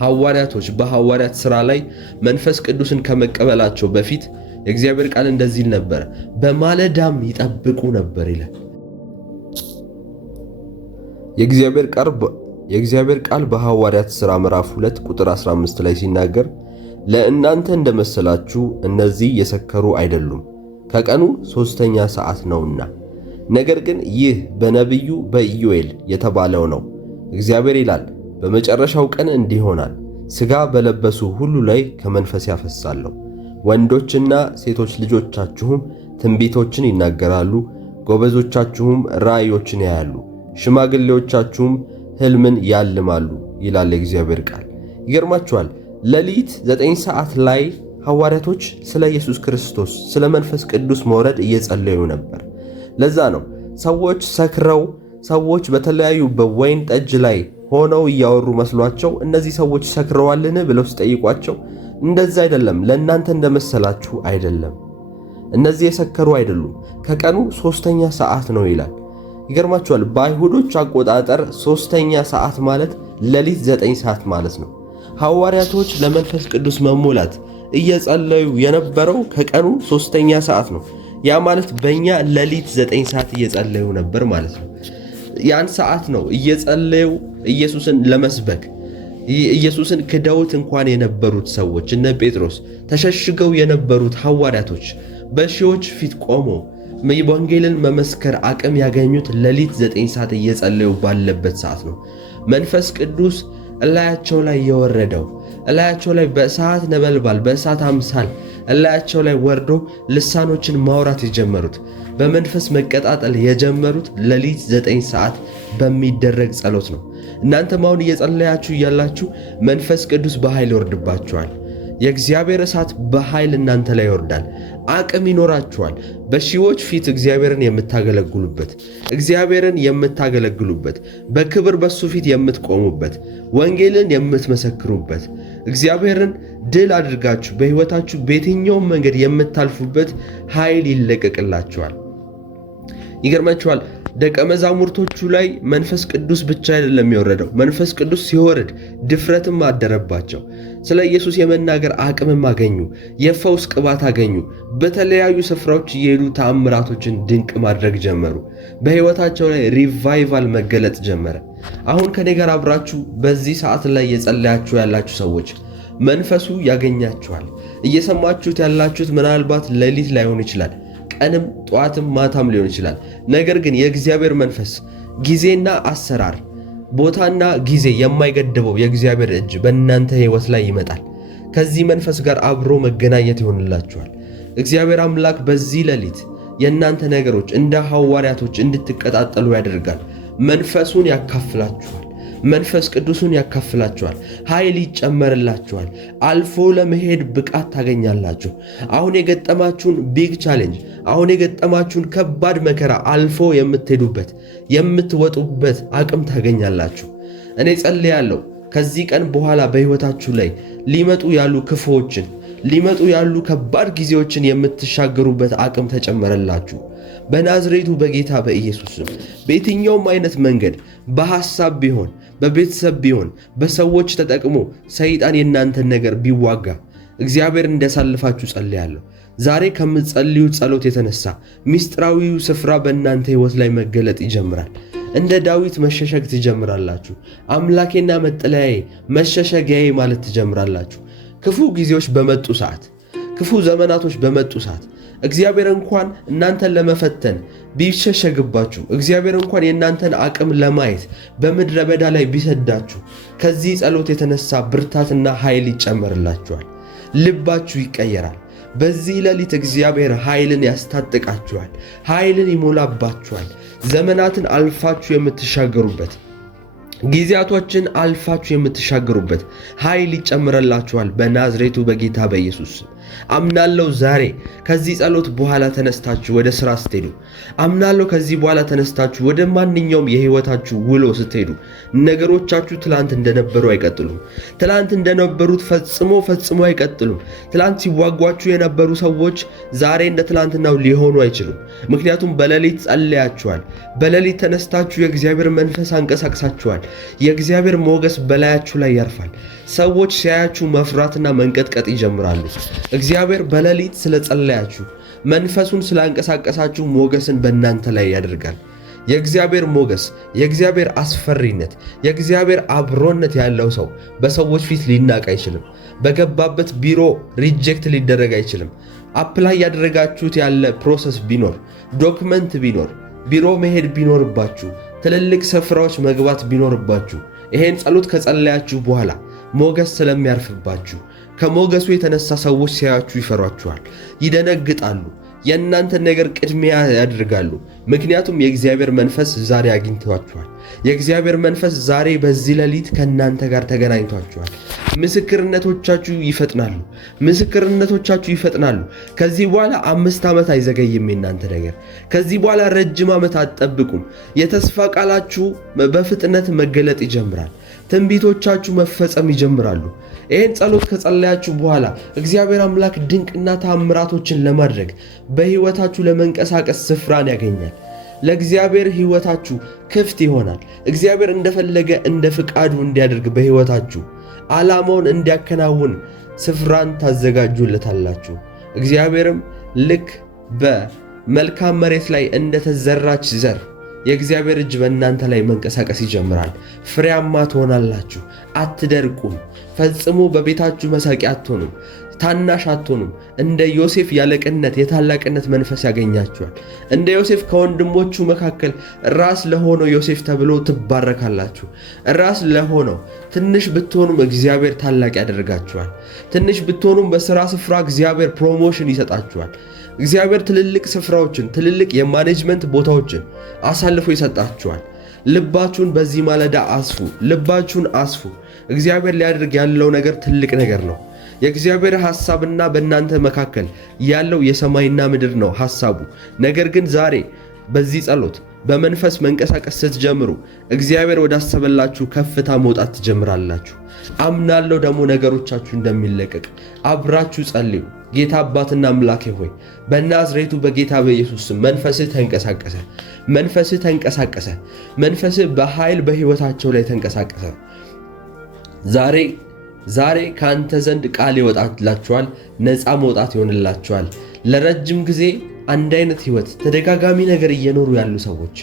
ሐዋርያቶች በሐዋርያት ሥራ ላይ መንፈስ ቅዱስን ከመቀበላቸው በፊት የእግዚአብሔር ቃል እንደዚህ ነበር፣ በማለዳም ይጠብቁ ነበር ይላል። የእግዚአብሔር ቃል በሐዋርያት ሥራ ምዕራፍ 2 ቁጥር 15 ላይ ሲናገር ለእናንተ እንደመሰላችሁ እነዚህ የሰከሩ አይደሉም፣ ከቀኑ 3ኛ ሰዓት ነውና፣ ነገር ግን ይህ በነቢዩ በኢዮኤል የተባለው ነው። እግዚአብሔር ይላል በመጨረሻው ቀን እንዲህ ይሆናል፣ ሥጋ በለበሱ ሁሉ ላይ ከመንፈስ ያፈሳለሁ። ወንዶችና ሴቶች ልጆቻችሁም ትንቢቶችን ይናገራሉ፣ ጎበዞቻችሁም ራእዮችን ያያሉ፣ ሽማግሌዎቻችሁም ሕልምን ያልማሉ ይላል የእግዚአብሔር ቃል። ይገርማችኋል ሌሊት 9 ሰዓት ላይ ሐዋርያቶች ስለ ኢየሱስ ክርስቶስ ስለ መንፈስ ቅዱስ መውረድ እየጸለዩ ነበር። ለዛ ነው ሰዎች ሰክረው፣ ሰዎች በተለያዩ በወይን ጠጅ ላይ ሆነው እያወሩ መስሏቸው እነዚህ ሰዎች ሰክረዋልን ብለው ሲጠይቋቸው እንደዛ አይደለም፣ ለእናንተ እንደመሰላችሁ አይደለም፣ እነዚህ የሰከሩ አይደሉም፣ ከቀኑ 3ኛ ሰዓት ነው ይላል። ይገርማችኋል። በአይሁዶች አቆጣጠር 3ኛ ሰዓት ማለት ሌሊት 9 ሰዓት ማለት ነው። ሐዋርያቶች ለመንፈስ ቅዱስ መሞላት እየጸለዩ የነበረው ከቀኑ 3ኛ ሰዓት ነው። ያ ማለት በእኛ ሌሊት 9 ሰዓት እየጸለዩ ነበር ማለት ነው። ያን ሰዓት ነው እየጸለዩ ኢየሱስን ለመስበክ ኢየሱስን ክደውት እንኳን የነበሩት ሰዎች እነ ጴጥሮስ ተሸሽገው የነበሩት ሐዋርያቶች በሺዎች ፊት ቆመው ወንጌልን መመስከር አቅም ያገኙት ሌሊት 9 ሰዓት እየጸለዩ ባለበት ሰዓት ነው። መንፈስ ቅዱስ እላያቸው ላይ የወረደው እላያቸው ላይ በእሳት ነበልባል በእሳት አምሳል እላያቸው ላይ ወርዶ ልሳኖችን ማውራት የጀመሩት በመንፈስ መቀጣጠል የጀመሩት ሌሊት 9 ሰዓት በሚደረግ ጸሎት ነው። እናንተም አሁን እየጸለያችሁ እያላችሁ መንፈስ ቅዱስ በኃይል ይወርድባችኋል። የእግዚአብሔር እሳት በኃይል እናንተ ላይ ይወርዳል። አቅም ይኖራችኋል። በሺዎች ፊት እግዚአብሔርን የምታገለግሉበት በክብር በሱ ፊት የምትቆሙበት ወንጌልን የምትመሰክሩበት እግዚአብሔርን ድል አድርጋችሁ በሕይወታችሁ በየትኛውም መንገድ የምታልፉበት ኃይል ይለቀቅላችኋል። ይገርማችኋል። ደቀ መዛሙርቶቹ ላይ መንፈስ ቅዱስ ብቻ አይደለም የወረደው። መንፈስ ቅዱስ ሲወርድ ድፍረትም አደረባቸው። ስለ ኢየሱስ የመናገር አቅምም አገኙ። የፈውስ ቅባት አገኙ። በተለያዩ ስፍራዎች እየሄዱ ተአምራቶችን ድንቅ ማድረግ ጀመሩ። በሕይወታቸው ላይ ሪቫይቫል መገለጥ ጀመረ። አሁን ከኔ ጋር አብራችሁ በዚህ ሰዓት ላይ የጸለያችሁ ያላችሁ ሰዎች መንፈሱ ያገኛችኋል። እየሰማችሁት ያላችሁት ምናልባት ሌሊት ላይሆን ይችላል፣ ቀንም ጠዋትም ማታም ሊሆን ይችላል። ነገር ግን የእግዚአብሔር መንፈስ ጊዜና አሰራር ቦታና ጊዜ የማይገድበው የእግዚአብሔር እጅ በእናንተ ሕይወት ላይ ይመጣል። ከዚህ መንፈስ ጋር አብሮ መገናኘት ይሆንላችኋል። እግዚአብሔር አምላክ በዚህ ሌሊት የእናንተ ነገሮች እንደ ሐዋርያቶች እንድትቀጣጠሉ ያደርጋል። መንፈሱን ያካፍላችኋል። መንፈስ ቅዱሱን ያካፍላችኋል። ኃይል ይጨመርላችኋል። አልፎ ለመሄድ ብቃት ታገኛላችሁ። አሁን የገጠማችሁን ቢግ ቻሌንጅ፣ አሁን የገጠማችሁን ከባድ መከራ አልፎ የምትወጡበት አቅም ታገኛላችሁ። እኔ ጸልያለሁ ከዚህ ቀን በኋላ በሕይወታችሁ ላይ ሊመጡ ያሉ ክፉዎችን ሊመጡ ያሉ ከባድ ጊዜዎችን የምትሻገሩበት አቅም ተጨመረላችሁ። በናዝሬቱ በጌታ በኢየሱስ ስም በየትኛውም አይነት መንገድ በሐሳብ ቢሆን በቤተሰብ ቢሆን በሰዎች ተጠቅሞ ሰይጣን የእናንተን ነገር ቢዋጋ እግዚአብሔር እንዲያሳልፋችሁ ጸልያለሁ። ዛሬ ከምትጸልዩ ጸሎት የተነሳ ሚስጥራዊው ስፍራ በእናንተ ሕይወት ላይ መገለጥ ይጀምራል። እንደ ዳዊት መሸሸግ ትጀምራላችሁ። አምላኬና መጠለያዬ መሸሸጊያዬ ማለት ትጀምራላችሁ። ክፉ ጊዜዎች በመጡ ሰዓት፣ ክፉ ዘመናቶች በመጡ ሰዓት እግዚአብሔር እንኳን እናንተን ለመፈተን ቢሸሸግባችሁ፣ እግዚአብሔር እንኳን የእናንተን አቅም ለማየት በምድረ በዳ ላይ ቢሰዳችሁ፣ ከዚህ ጸሎት የተነሳ ብርታትና ኃይል ይጨመርላችኋል። ልባችሁ ይቀየራል። በዚህ ሌሊት እግዚአብሔር ኃይልን ያስታጥቃችኋል። ኃይልን ይሞላባችኋል። ዘመናትን አልፋችሁ የምትሻገሩበት ጊዜያቶችን አልፋችሁ የምትሻገሩበት ኃይል ይጨምረላችኋል በናዝሬቱ በጌታ በኢየሱስ ስም። አምናለሁ ዛሬ ከዚህ ጸሎት በኋላ ተነስታችሁ ወደ ሥራ ስትሄዱ፣ አምናለሁ ከዚህ በኋላ ተነስታችሁ ወደ ማንኛውም የሕይወታችሁ ውሎ ስትሄዱ ነገሮቻችሁ ትላንት እንደነበሩ አይቀጥሉም። ትላንት እንደነበሩት ፈጽሞ አይቀጥሉም። ትላንት ሲዋጓችሁ የነበሩ ሰዎች ዛሬ እንደ ትላንትናው ሊሆኑ አይችሉም። ምክንያቱም በሌሊት ጸልያችኋል። በሌሊት ተነስታችሁ የእግዚአብሔር መንፈስ አንቀሳቅሳችኋል። የእግዚአብሔር ሞገስ በላያችሁ ላይ ያርፋል። ሰዎች ሲያያችሁ መፍራትና መንቀጥቀጥ ይጀምራሉ። እግዚአብሔር በሌሊት ስለጸለያችሁ መንፈሱን ስላንቀሳቀሳችሁ ሞገስን በእናንተ ላይ ያደርጋል። የእግዚአብሔር ሞገስ፣ የእግዚአብሔር አስፈሪነት፣ የእግዚአብሔር አብሮነት ያለው ሰው በሰዎች ፊት ሊናቅ አይችልም። በገባበት ቢሮ ሪጀክት ሊደረግ አይችልም። አፕላይ ያደረጋችሁት ያለ ፕሮሰስ ቢኖር፣ ዶክመንት ቢኖር፣ ቢሮ መሄድ ቢኖርባችሁ፣ ትልልቅ ስፍራዎች መግባት ቢኖርባችሁ ይሄን ጸሎት ከጸለያችሁ በኋላ ሞገስ ስለሚያርፍባችሁ ከሞገሱ የተነሳ ሰዎች ሲያያችሁ ይፈሯችኋል፣ ይደነግጣሉ፣ የእናንተን ነገር ቅድሚያ ያደርጋሉ። ምክንያቱም የእግዚአብሔር መንፈስ ዛሬ አግኝቷችኋል። የእግዚአብሔር መንፈስ ዛሬ በዚህ ሌሊት ከእናንተ ጋር ተገናኝቷችኋል። ምስክርነቶቻችሁ ይፈጥናሉ። ከዚህ በኋላ 5 ዓመት አይዘገይም የእናንተ ነገር። ከዚህ በኋላ ረጅም ዓመት አትጠብቁም። የተስፋ ቃላችሁ በፍጥነት መገለጥ ይጀምራል። ትንቢቶቻችሁ መፈጸም ይጀምራሉ። ይህን ጸሎት ከጸለያችሁ በኋላ እግዚአብሔር አምላክ ድንቅና ተአምራቶችን ለማድረግ በሕይወታችሁ ለመንቀሳቀስ ስፍራን ያገኛል። ለእግዚአብሔር ሕይወታችሁ ክፍት ይሆናል። እግዚአብሔር እንደፈለገ እንደ ፍቃዱ እንዲያደርግ በሕይወታችሁ ዓላማውን እንዲያከናውን ስፍራን ታዘጋጁለታላችሁ። እግዚአብሔርም ልክ በመልካም መሬት ላይ እንደተዘራች ዘር የእግዚአብሔር እጅ በእናንተ ላይ መንቀሳቀስ ይጀምራል። ፍሬያማ ትሆናላችሁ፣ አትደርቁም። ፈጽሞ በቤታችሁ መሳቂያ አትሆኑም፣ ታናሽ አትሆኑም። እንደ ዮሴፍ ያለቅነት የታላቅነት መንፈስ ያገኛችኋል። እንደ ዮሴፍ ከወንድሞቹ መካከል ራስ ለሆነው ዮሴፍ ተብሎ ትባረካላችሁ። ራስ ለሆነው ትንሽ ብትሆኑም እግዚአብሔር ታላቅ ያደርጋችኋል። ትንሽ ብትሆኑም በሥራ ስፍራ እግዚአብሔር ፕሮሞሽን ይሰጣችኋል። እግዚአብሔር ትልልቅ ስፍራዎችን፣ ትልልቅ የማኔጅመንት ቦታዎችን አሳልፎ ይሰጣችኋል። ልባችሁን በዚህ ማለዳ ልባችሁን አስፉ። እግዚአብሔር ሊያደርግ ያለው ነገር ትልቅ ነገር ነው። የእግዚአብሔር ሐሳብና በእናንተ መካከል ያለው የሰማይና ምድር ነው ሐሳቡ። ነገር ግን ዛሬ በዚህ ጸሎት በመንፈስ መንቀሳቀስ ስትጀምሩ እግዚአብሔር ወዳሰበላችሁ ከፍታ መውጣት ትጀምራላችሁ። አምናለሁ ደግሞ ነገሮቻችሁ እንደሚለቀቅ። አብራችሁ ጸልዩ። ጌታ አባትና አምላኬ ሆይ በናዝሬቱ በጌታ በኢየሱስ ስም መንፈስህ ተንቀሳቀሰ። መንፈስህ በኃይል በሕይወታቸው ላይ ተንቀሳቀሰ። ዛሬ ከአንተ ዘንድ ቃል ይወጣላችኋል፣ ነፃ መውጣት ይሆንላችኋል። ለረጅም ጊዜ አንድ አይነት ሕይወት ተደጋጋሚ ነገር እየኖሩ ያሉ ሰዎች፣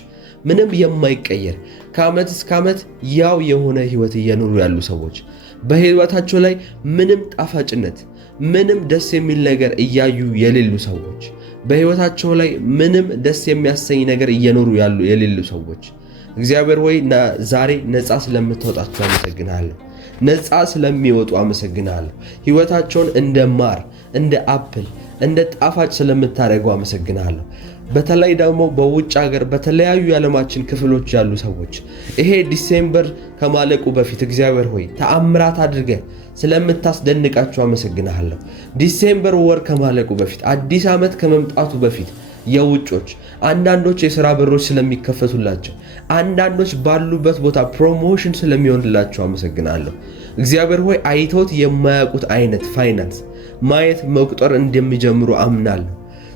ምንም የማይቀየር ከዓመት እስከ ዓመት ያው የሆነ ሕይወት እየኖሩ ያሉ ሰዎች፣ በሕይወታቸው ላይ ምንም ጣፋጭነት፣ ምንም ደስ የሚል ነገር እያዩ የሌሉ ሰዎች፣ በሕይወታቸው ላይ ምንም ደስ የሚያሰኝ ነገር እየኖሩ የሌሉ ሰዎች እግዚአብሔር ሆይ ዛሬ ነፃ ስለምታወጣቸው አመሰግናለሁ። ነፃ ስለሚወጡ አመሰግናለሁ። ሕይወታቸውን እንደ ማር፣ እንደ አፕል፣ እንደ ጣፋጭ ስለምታደርገው አመሰግናለሁ። በተለይ ደግሞ በውጭ ሀገር በተለያዩ የዓለማችን ክፍሎች ያሉ ሰዎች ይሄ ዲሴምበር ከማለቁ በፊት እግዚአብሔር ሆይ ተአምራት አድርገህ ስለምታስደንቃቸው አመሰግናለሁ። ዲሴምበር ወር ከማለቁ በፊት አዲስ ዓመት ከመምጣቱ በፊት የውጮች አንዳንዶች የሥራ በሮች ስለሚከፈቱላቸው፣ አንዳንዶች ባሉበት ቦታ ፕሮሞሽን ስለሚሆንላቸው አመሰግናለሁ። እግዚአብሔር ሆይ አይተውት የማያውቁት አይነት ፋይናንስ ማየት መቁጠር እንደሚጀምሩ አምናለሁ።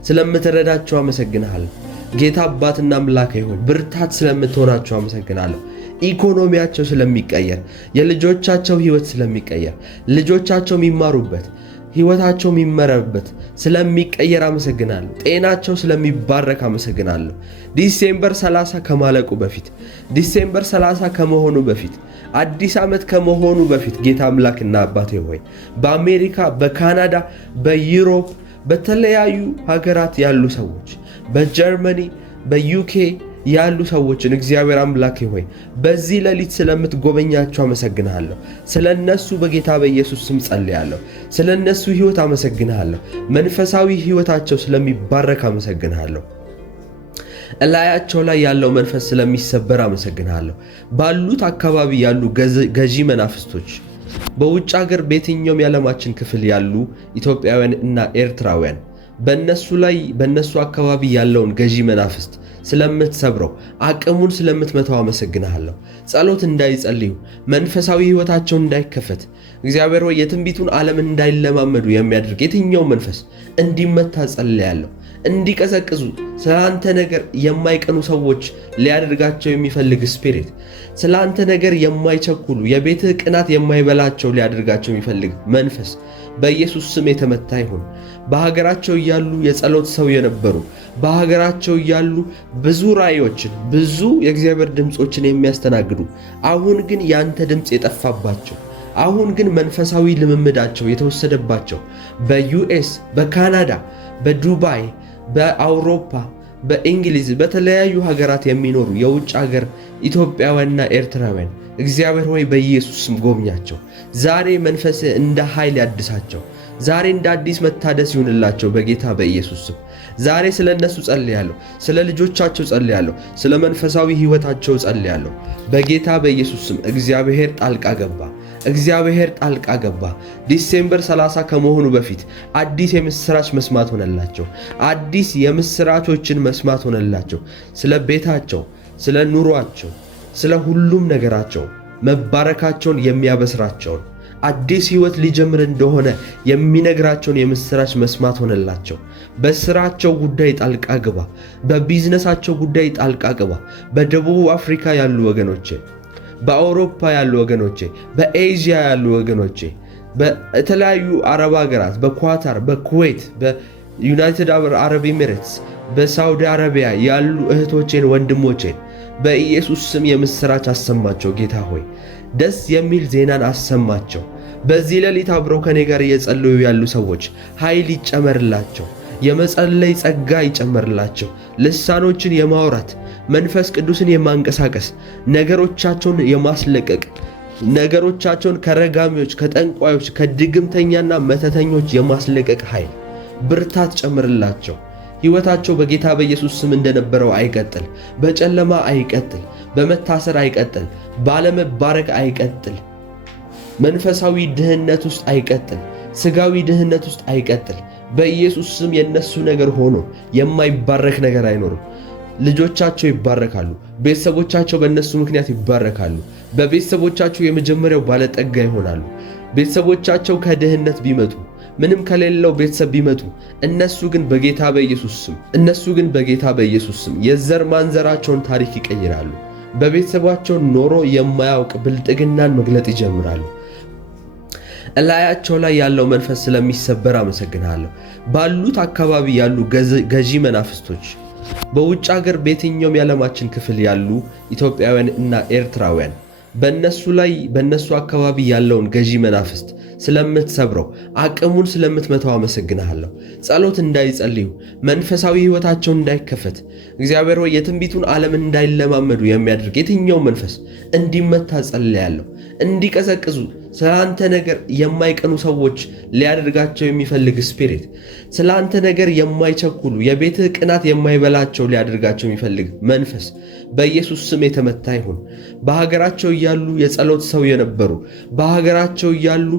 ስለምትረዳቸው አመሰግናለሁ። ጌታ አባትና አምላኬ ሆይ ብርታት ስለምትሆናቸው አመሰግናለሁ። ኢኮኖሚያቸው ስለሚቀየር፣ የልጆቻቸው ሕይወት ስለሚቀየር፣ ልጆቻቸው የሚማሩበት ሕይወታቸው የሚመረበት ስለሚቀየር አመሰግናለሁ። ጤናቸው ስለሚባረክ አመሰግናለሁ። ዲሴምበር 30 ከማለቁ በፊት፣ ዲሴምበር 30 ከመሆኑ በፊት፣ አዲስ ዓመት ከመሆኑ በፊት ጌታ አምላክና አባቴ ሆይ በአሜሪካ፣ በካናዳ፣ በዩሮፕ፣ በተለያዩ ሀገራት ያሉ ሰዎች፣ በጀርመኒ፣ በዩኬ ያሉ ሰዎችን እግዚአብሔር አምላኬ ሆይ በዚህ ሌሊት ስለምትጎበኛቸው አመሰግናለሁ። ስለነሱ በጌታ በኢየሱስ ስም ጸልያለሁ። ስለነሱ ሕይወት አመሰግናለሁ። መንፈሳዊ ሕይወታቸው ስለሚባረክ አመሰግናለሁ። እላያቸው ላይ ያለው መንፈስ ስለሚሰበር አመሰግናለሁ። ባሉት አካባቢ ያሉ ገዢ መናፍስቶች፣ በውጭ ሀገር በየትኛውም የዓለማችን ክፍል ያሉ ኢትዮጵያውያን እና ኤርትራውያን በእነሱ አካባቢ ያለውን ገዢ መናፍስት ስለምትሰብረው አቅሙን ስለምትመታው አመሰግናለሁ። ጸሎት እንዳይጸልዩ መንፈሳዊ ሕይወታቸው እንዳይከፈት እግዚአብሔር ሆይ የትንቢቱን ዓለም እንዳይለማመዱ የሚያደርግ የትኛው መንፈስ እንዲመታ ጸልያለሁ። እንዲቀዘቅዙ ስላንተ ነገር የማይቀኑ ሰዎች ሊያደርጋቸው የሚፈልግ ስፒሪት፣ ስላንተ ነገር የማይቸኩሉ የቤትህ ቅናት የማይበላቸው ሊያደርጋቸው የሚፈልግ መንፈስ በኢየሱስ ስም የተመታ ይሁን። በሀገራቸው እያሉ የጸሎት ሰው የነበሩ በሀገራቸው እያሉ ብዙ ራእዮችን ብዙ የእግዚአብሔር ድምፆችን የሚያስተናግዱ አሁን ግን ያንተ ድምፅ የጠፋባቸው አሁን ግን መንፈሳዊ ልምምዳቸው የተወሰደባቸው በዩኤስ፣ በካናዳ፣ በዱባይ፣ በአውሮፓ፣ በእንግሊዝ በተለያዩ ሀገራት የሚኖሩ የውጭ ሀገር ኢትዮጵያውያንና ኤርትራውያን እግዚአብሔር ሆይ በኢየሱስ ስም ጎብኛቸው። ዛሬ መንፈስህ እንደ ኃይል ያድሳቸው። ዛሬ እንደ አዲስ መታደስ ይሁንላቸው በጌታ በኢየሱስ ስም። ዛሬ ስለ እነሱ ጸልያለሁ፣ ስለ ልጆቻቸው ጸልያለሁ፣ ስለ መንፈሳዊ ሕይወታቸው ጸልያለሁ። በጌታ በኢየሱስ ስም እግዚአብሔር ጣልቃ ገባ። እግዚአብሔር ጣልቃ ገባ። ዲሴምበር 30 ከመሆኑ በፊት አዲስ የምስራች መስማት ሆነላቸው። አዲስ የምስራቾችን መስማት ሆነላቸው። ስለ ቤታቸው፣ ስለ ኑሯቸው፣ ስለ ሁሉም ነገራቸው መባረካቸውን የሚያበስራቸውን አዲስ ሕይወት ሊጀምር እንደሆነ የሚነግራቸውን የምስራች መስማት ሆነላቸው። በስራቸው ጉዳይ ጣልቃ ግባ። በቢዝነሳቸው ጉዳይ ጣልቃ ግባ። በደቡብ አፍሪካ ያሉ ወገኖቼ፣ በአውሮፓ ያሉ ወገኖቼ፣ በኤዥያ ያሉ ወገኖቼ፣ በተለያዩ አረብ ሀገራት፣ በኳታር፣ በኩዌት፣ በዩናይትድ አረብ ኤሚሬትስ፣ በሳውዲ አረቢያ ያሉ እህቶቼን ወንድሞቼን በኢየሱስ ስም የምስራች አሰማቸው። ጌታ ሆይ ደስ የሚል ዜናን አሰማቸው። በዚህ ሌሊት አብረው ከኔ ጋር እየጸለዩ ያሉ ሰዎች ኃይል ይጨመርላቸው፣ የመጸለይ ጸጋ ይጨመርላቸው፣ ልሳኖችን የማውራት መንፈስ ቅዱስን የማንቀሳቀስ ነገሮቻቸውን የማስለቀቅ ነገሮቻቸውን ከረጋሚዎች፣ ከጠንቋዮች፣ ከድግምተኛና መተተኞች የማስለቀቅ ኃይል ብርታት ጨምርላቸው። ሕይወታቸው በጌታ በኢየሱስ ስም እንደነበረው አይቀጥል፣ በጨለማ አይቀጥል፣ በመታሰር አይቀጥል፣ ባለመባረክ አይቀጥል፣ መንፈሳዊ ድህነት ውስጥ አይቀጥል፣ ሥጋዊ ድህነት ውስጥ አይቀጥል። በኢየሱስ ስም የነሱ ነገር ሆኖ የማይባረክ ነገር አይኖርም። ልጆቻቸው ይባረካሉ። ቤተሰቦቻቸው በእነሱ ምክንያት ይባረካሉ። በቤተሰቦቻቸው የመጀመሪያው ባለጠጋ ይሆናሉ። ቤተሰቦቻቸው ከድህነት ቢመጡ ምንም ከሌለው ቤተሰብ ቢመጡ እነሱ ግን በጌታ በኢየሱስ ስም የዘር ማንዘራቸውን ታሪክ ይቀይራሉ። በቤተሰባቸው ኖሮ የማያውቅ ብልጥግናን መግለጥ ይጀምራሉ። እላያቸው ላይ ያለው መንፈስ ስለሚሰበር አመሰግናለሁ። ባሉት አካባቢ ያሉ ገዢ መናፍስቶች፣ በውጭ ሀገር በየትኛውም የዓለማችን ክፍል ያሉ ኢትዮጵያውያን እና ኤርትራውያን በእነሱ አካባቢ ያለውን ገዢ መናፍስት ስለምትሰብረው አቅሙን ስለምትመታው አመሰግናለሁ። ጸሎት እንዳይጸልዩ፣ መንፈሳዊ ሕይወታቸውን እንዳይከፈት፣ እግዚአብሔር ሆይ የትንቢቱን ዓለም እንዳይለማመዱ የሚያደርግ የትኛው መንፈስ እንዲመታ ጸልያለሁ። እንዲቀዘቅዙ ስላንተ ነገር የማይቀኑ ሰዎች ሊያደርጋቸው የሚፈልግ ስፒሪት፣ ስላንተ ነገር የማይቸኩሉ የቤትህ ቅናት የማይበላቸው ሊያደርጋቸው የሚፈልግ መንፈስ በኢየሱስ ስም የተመታ ይሁን። በሀገራቸው እያሉ የጸሎት ሰው የነበሩ በሀገራቸው እያሉ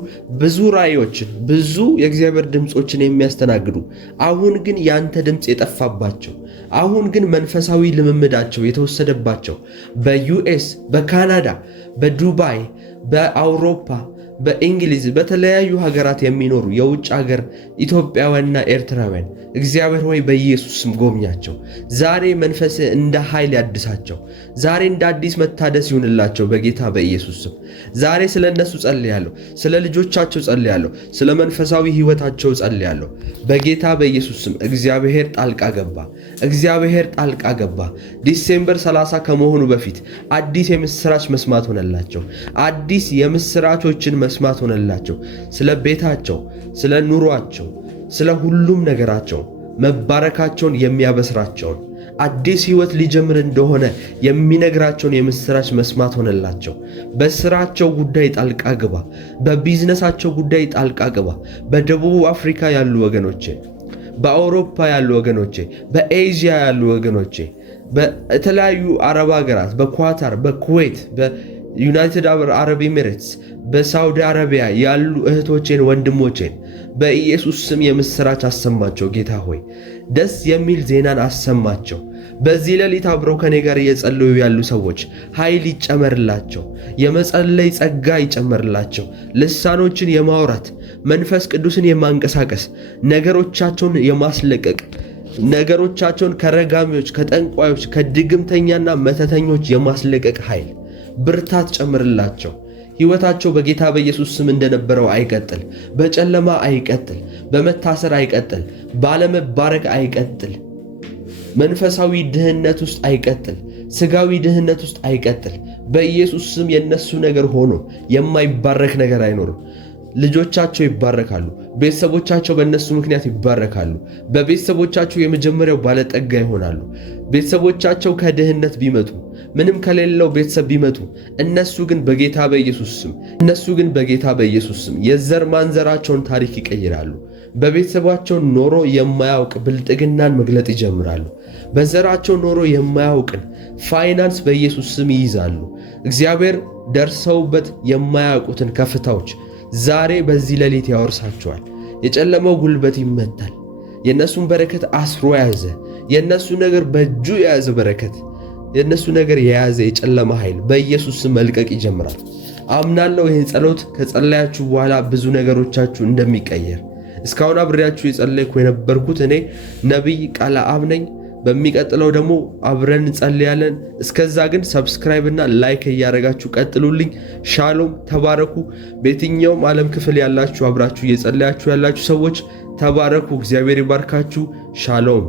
ብዙ ራእዮችን ብዙ የእግዚአብሔር ድምፆችን የሚያስተናግዱ አሁን ግን ያንተ ድምፅ የጠፋባቸው አሁን ግን መንፈሳዊ ልምምዳቸው የተወሰደባቸው በዩኤስ፣ በካናዳ፣ በዱባይ፣ በአውሮፓ፣ በእንግሊዝ በተለያዩ ሀገራት የሚኖሩ የውጭ ሀገር ኢትዮጵያውያንና ኤርትራውያን እግዚአብሔር ሆይ በኢየሱስ ስም ጎብኛቸው። ዛሬ መንፈስ እንደ ኃይል ያድሳቸው። ዛሬ እንደ አዲስ መታደስ ይሁንላቸው በጌታ በኢየሱስ ስም። ዛሬ ስለ እነሱ ጸልያለሁ፣ ስለ ልጆቻቸው ጸልያለሁ፣ ስለ መንፈሳዊ ሕይወታቸው ጸልያለሁ በጌታ በኢየሱስ ስም። እግዚአብሔር ጣልቃ ገባ። ዲሴምበር 30 ከመሆኑ በፊት አዲስ የምስራች መስማት ሆነላቸው። አዲስ የምስራቾችን መስማት ሆነላቸው። ስለ ቤታቸው፣ ስለ ኑሯቸው፣ ስለ ሁሉም ነገራቸው መባረካቸውን የሚያበስራቸውን አዲስ ሕይወት ሊጀምር እንደሆነ የሚነግራቸውን የምስራች መስማት ሆነላቸው። በስራቸው ጉዳይ ጣልቃ ግባ። በቢዝነሳቸው ጉዳይ ጣልቃ ግባ። በደቡብ አፍሪካ ያሉ ወገኖቼ፣ በአውሮፓ ያሉ ወገኖቼ፣ በኤዥያ ያሉ ወገኖቼ፣ በተለያዩ አረብ ሀገራት፣ በኳታር፣ በኩዌት፣ በዩናይትድ አረብ ኤሚሬትስ፣ በሳውዲ አረቢያ ያሉ እህቶቼን ወንድሞቼን በኢየሱስ ስም የምስራች አሰማቸው። ጌታ ሆይ ደስ የሚል ዜናን አሰማቸው። በዚህ ሌሊት አብረው ከኔ ጋር እየጸለዩ ያሉ ሰዎች ኃይል ይጨመርላቸው፣ የመጸለይ ጸጋ ይጨመርላቸው፣ ልሳኖችን የማውራት መንፈስ ቅዱስን የማንቀሳቀስ ነገሮቻቸውን የማስለቀቅ ነገሮቻቸውን ከረጋሚዎች፣ ከጠንቋዮች፣ ከድግምተኛና መተተኞች የማስለቀቅ ኃይል ብርታት ጨምርላቸው። ሕይወታቸው በጌታ በኢየሱስ ስም እንደነበረው አይቀጥል፣ በጨለማ አይቀጥል፣ በመታሰር አይቀጥል፣ ባለመባረክ አይቀጥል፣ መንፈሳዊ ድህነት ውስጥ አይቀጥል፣ ሥጋዊ ድህነት ውስጥ አይቀጥል። በኢየሱስ ስም የነሱ ነገር ሆኖ የማይባረክ ነገር አይኖርም። ልጆቻቸው ይባረካሉ። ቤተሰቦቻቸው በእነሱ ምክንያት ይባረካሉ። በቤተሰቦቻቸው የመጀመሪያው ባለጠጋ ይሆናሉ። ቤተሰቦቻቸው ከድህነት ቢመጡ ምንም ከሌለው ቤተሰብ ቢመጡ እነሱ ግን በጌታ በኢየሱስ ስም የዘር ማንዘራቸውን ታሪክ ይቀይራሉ። በቤተሰባቸው ኖሮ የማያውቅ ብልጥግናን መግለጥ ይጀምራሉ። በዘራቸው ኖሮ የማያውቅን ፋይናንስ በኢየሱስ ስም ይይዛሉ። እግዚአብሔር ደርሰውበት የማያውቁትን ከፍታዎች ዛሬ በዚህ ሌሊት ያወርሳቸዋል። የጨለመው ጉልበት ይመታል። የእነሱን በረከት አስሮ የያዘ የእነሱ ነገር በእጁ የያዘ በረከት የእነሱ ነገር የያዘ የጨለማ ኃይል በኢየሱስ ስም መልቀቅ ይጀምራል። አምናለሁ ይህን ጸሎት ከጸለያችሁ በኋላ ብዙ ነገሮቻችሁ እንደሚቀየር። እስካሁን አብሬያችሁ የጸለይኩ የነበርኩት እኔ ነቢይ ቃለአብ ነኝ። በሚቀጥለው ደግሞ አብረን እንጸልያለን። እስከዛ ግን ሰብስክራይብ እና ላይክ እያደረጋችሁ ቀጥሉልኝ። ሻሎም፣ ተባረኩ። በየትኛውም ዓለም ክፍል ያላችሁ አብራችሁ እየጸለያችሁ ያላችሁ ሰዎች ተባረኩ። እግዚአብሔር ይባርካችሁ። ሻሎም።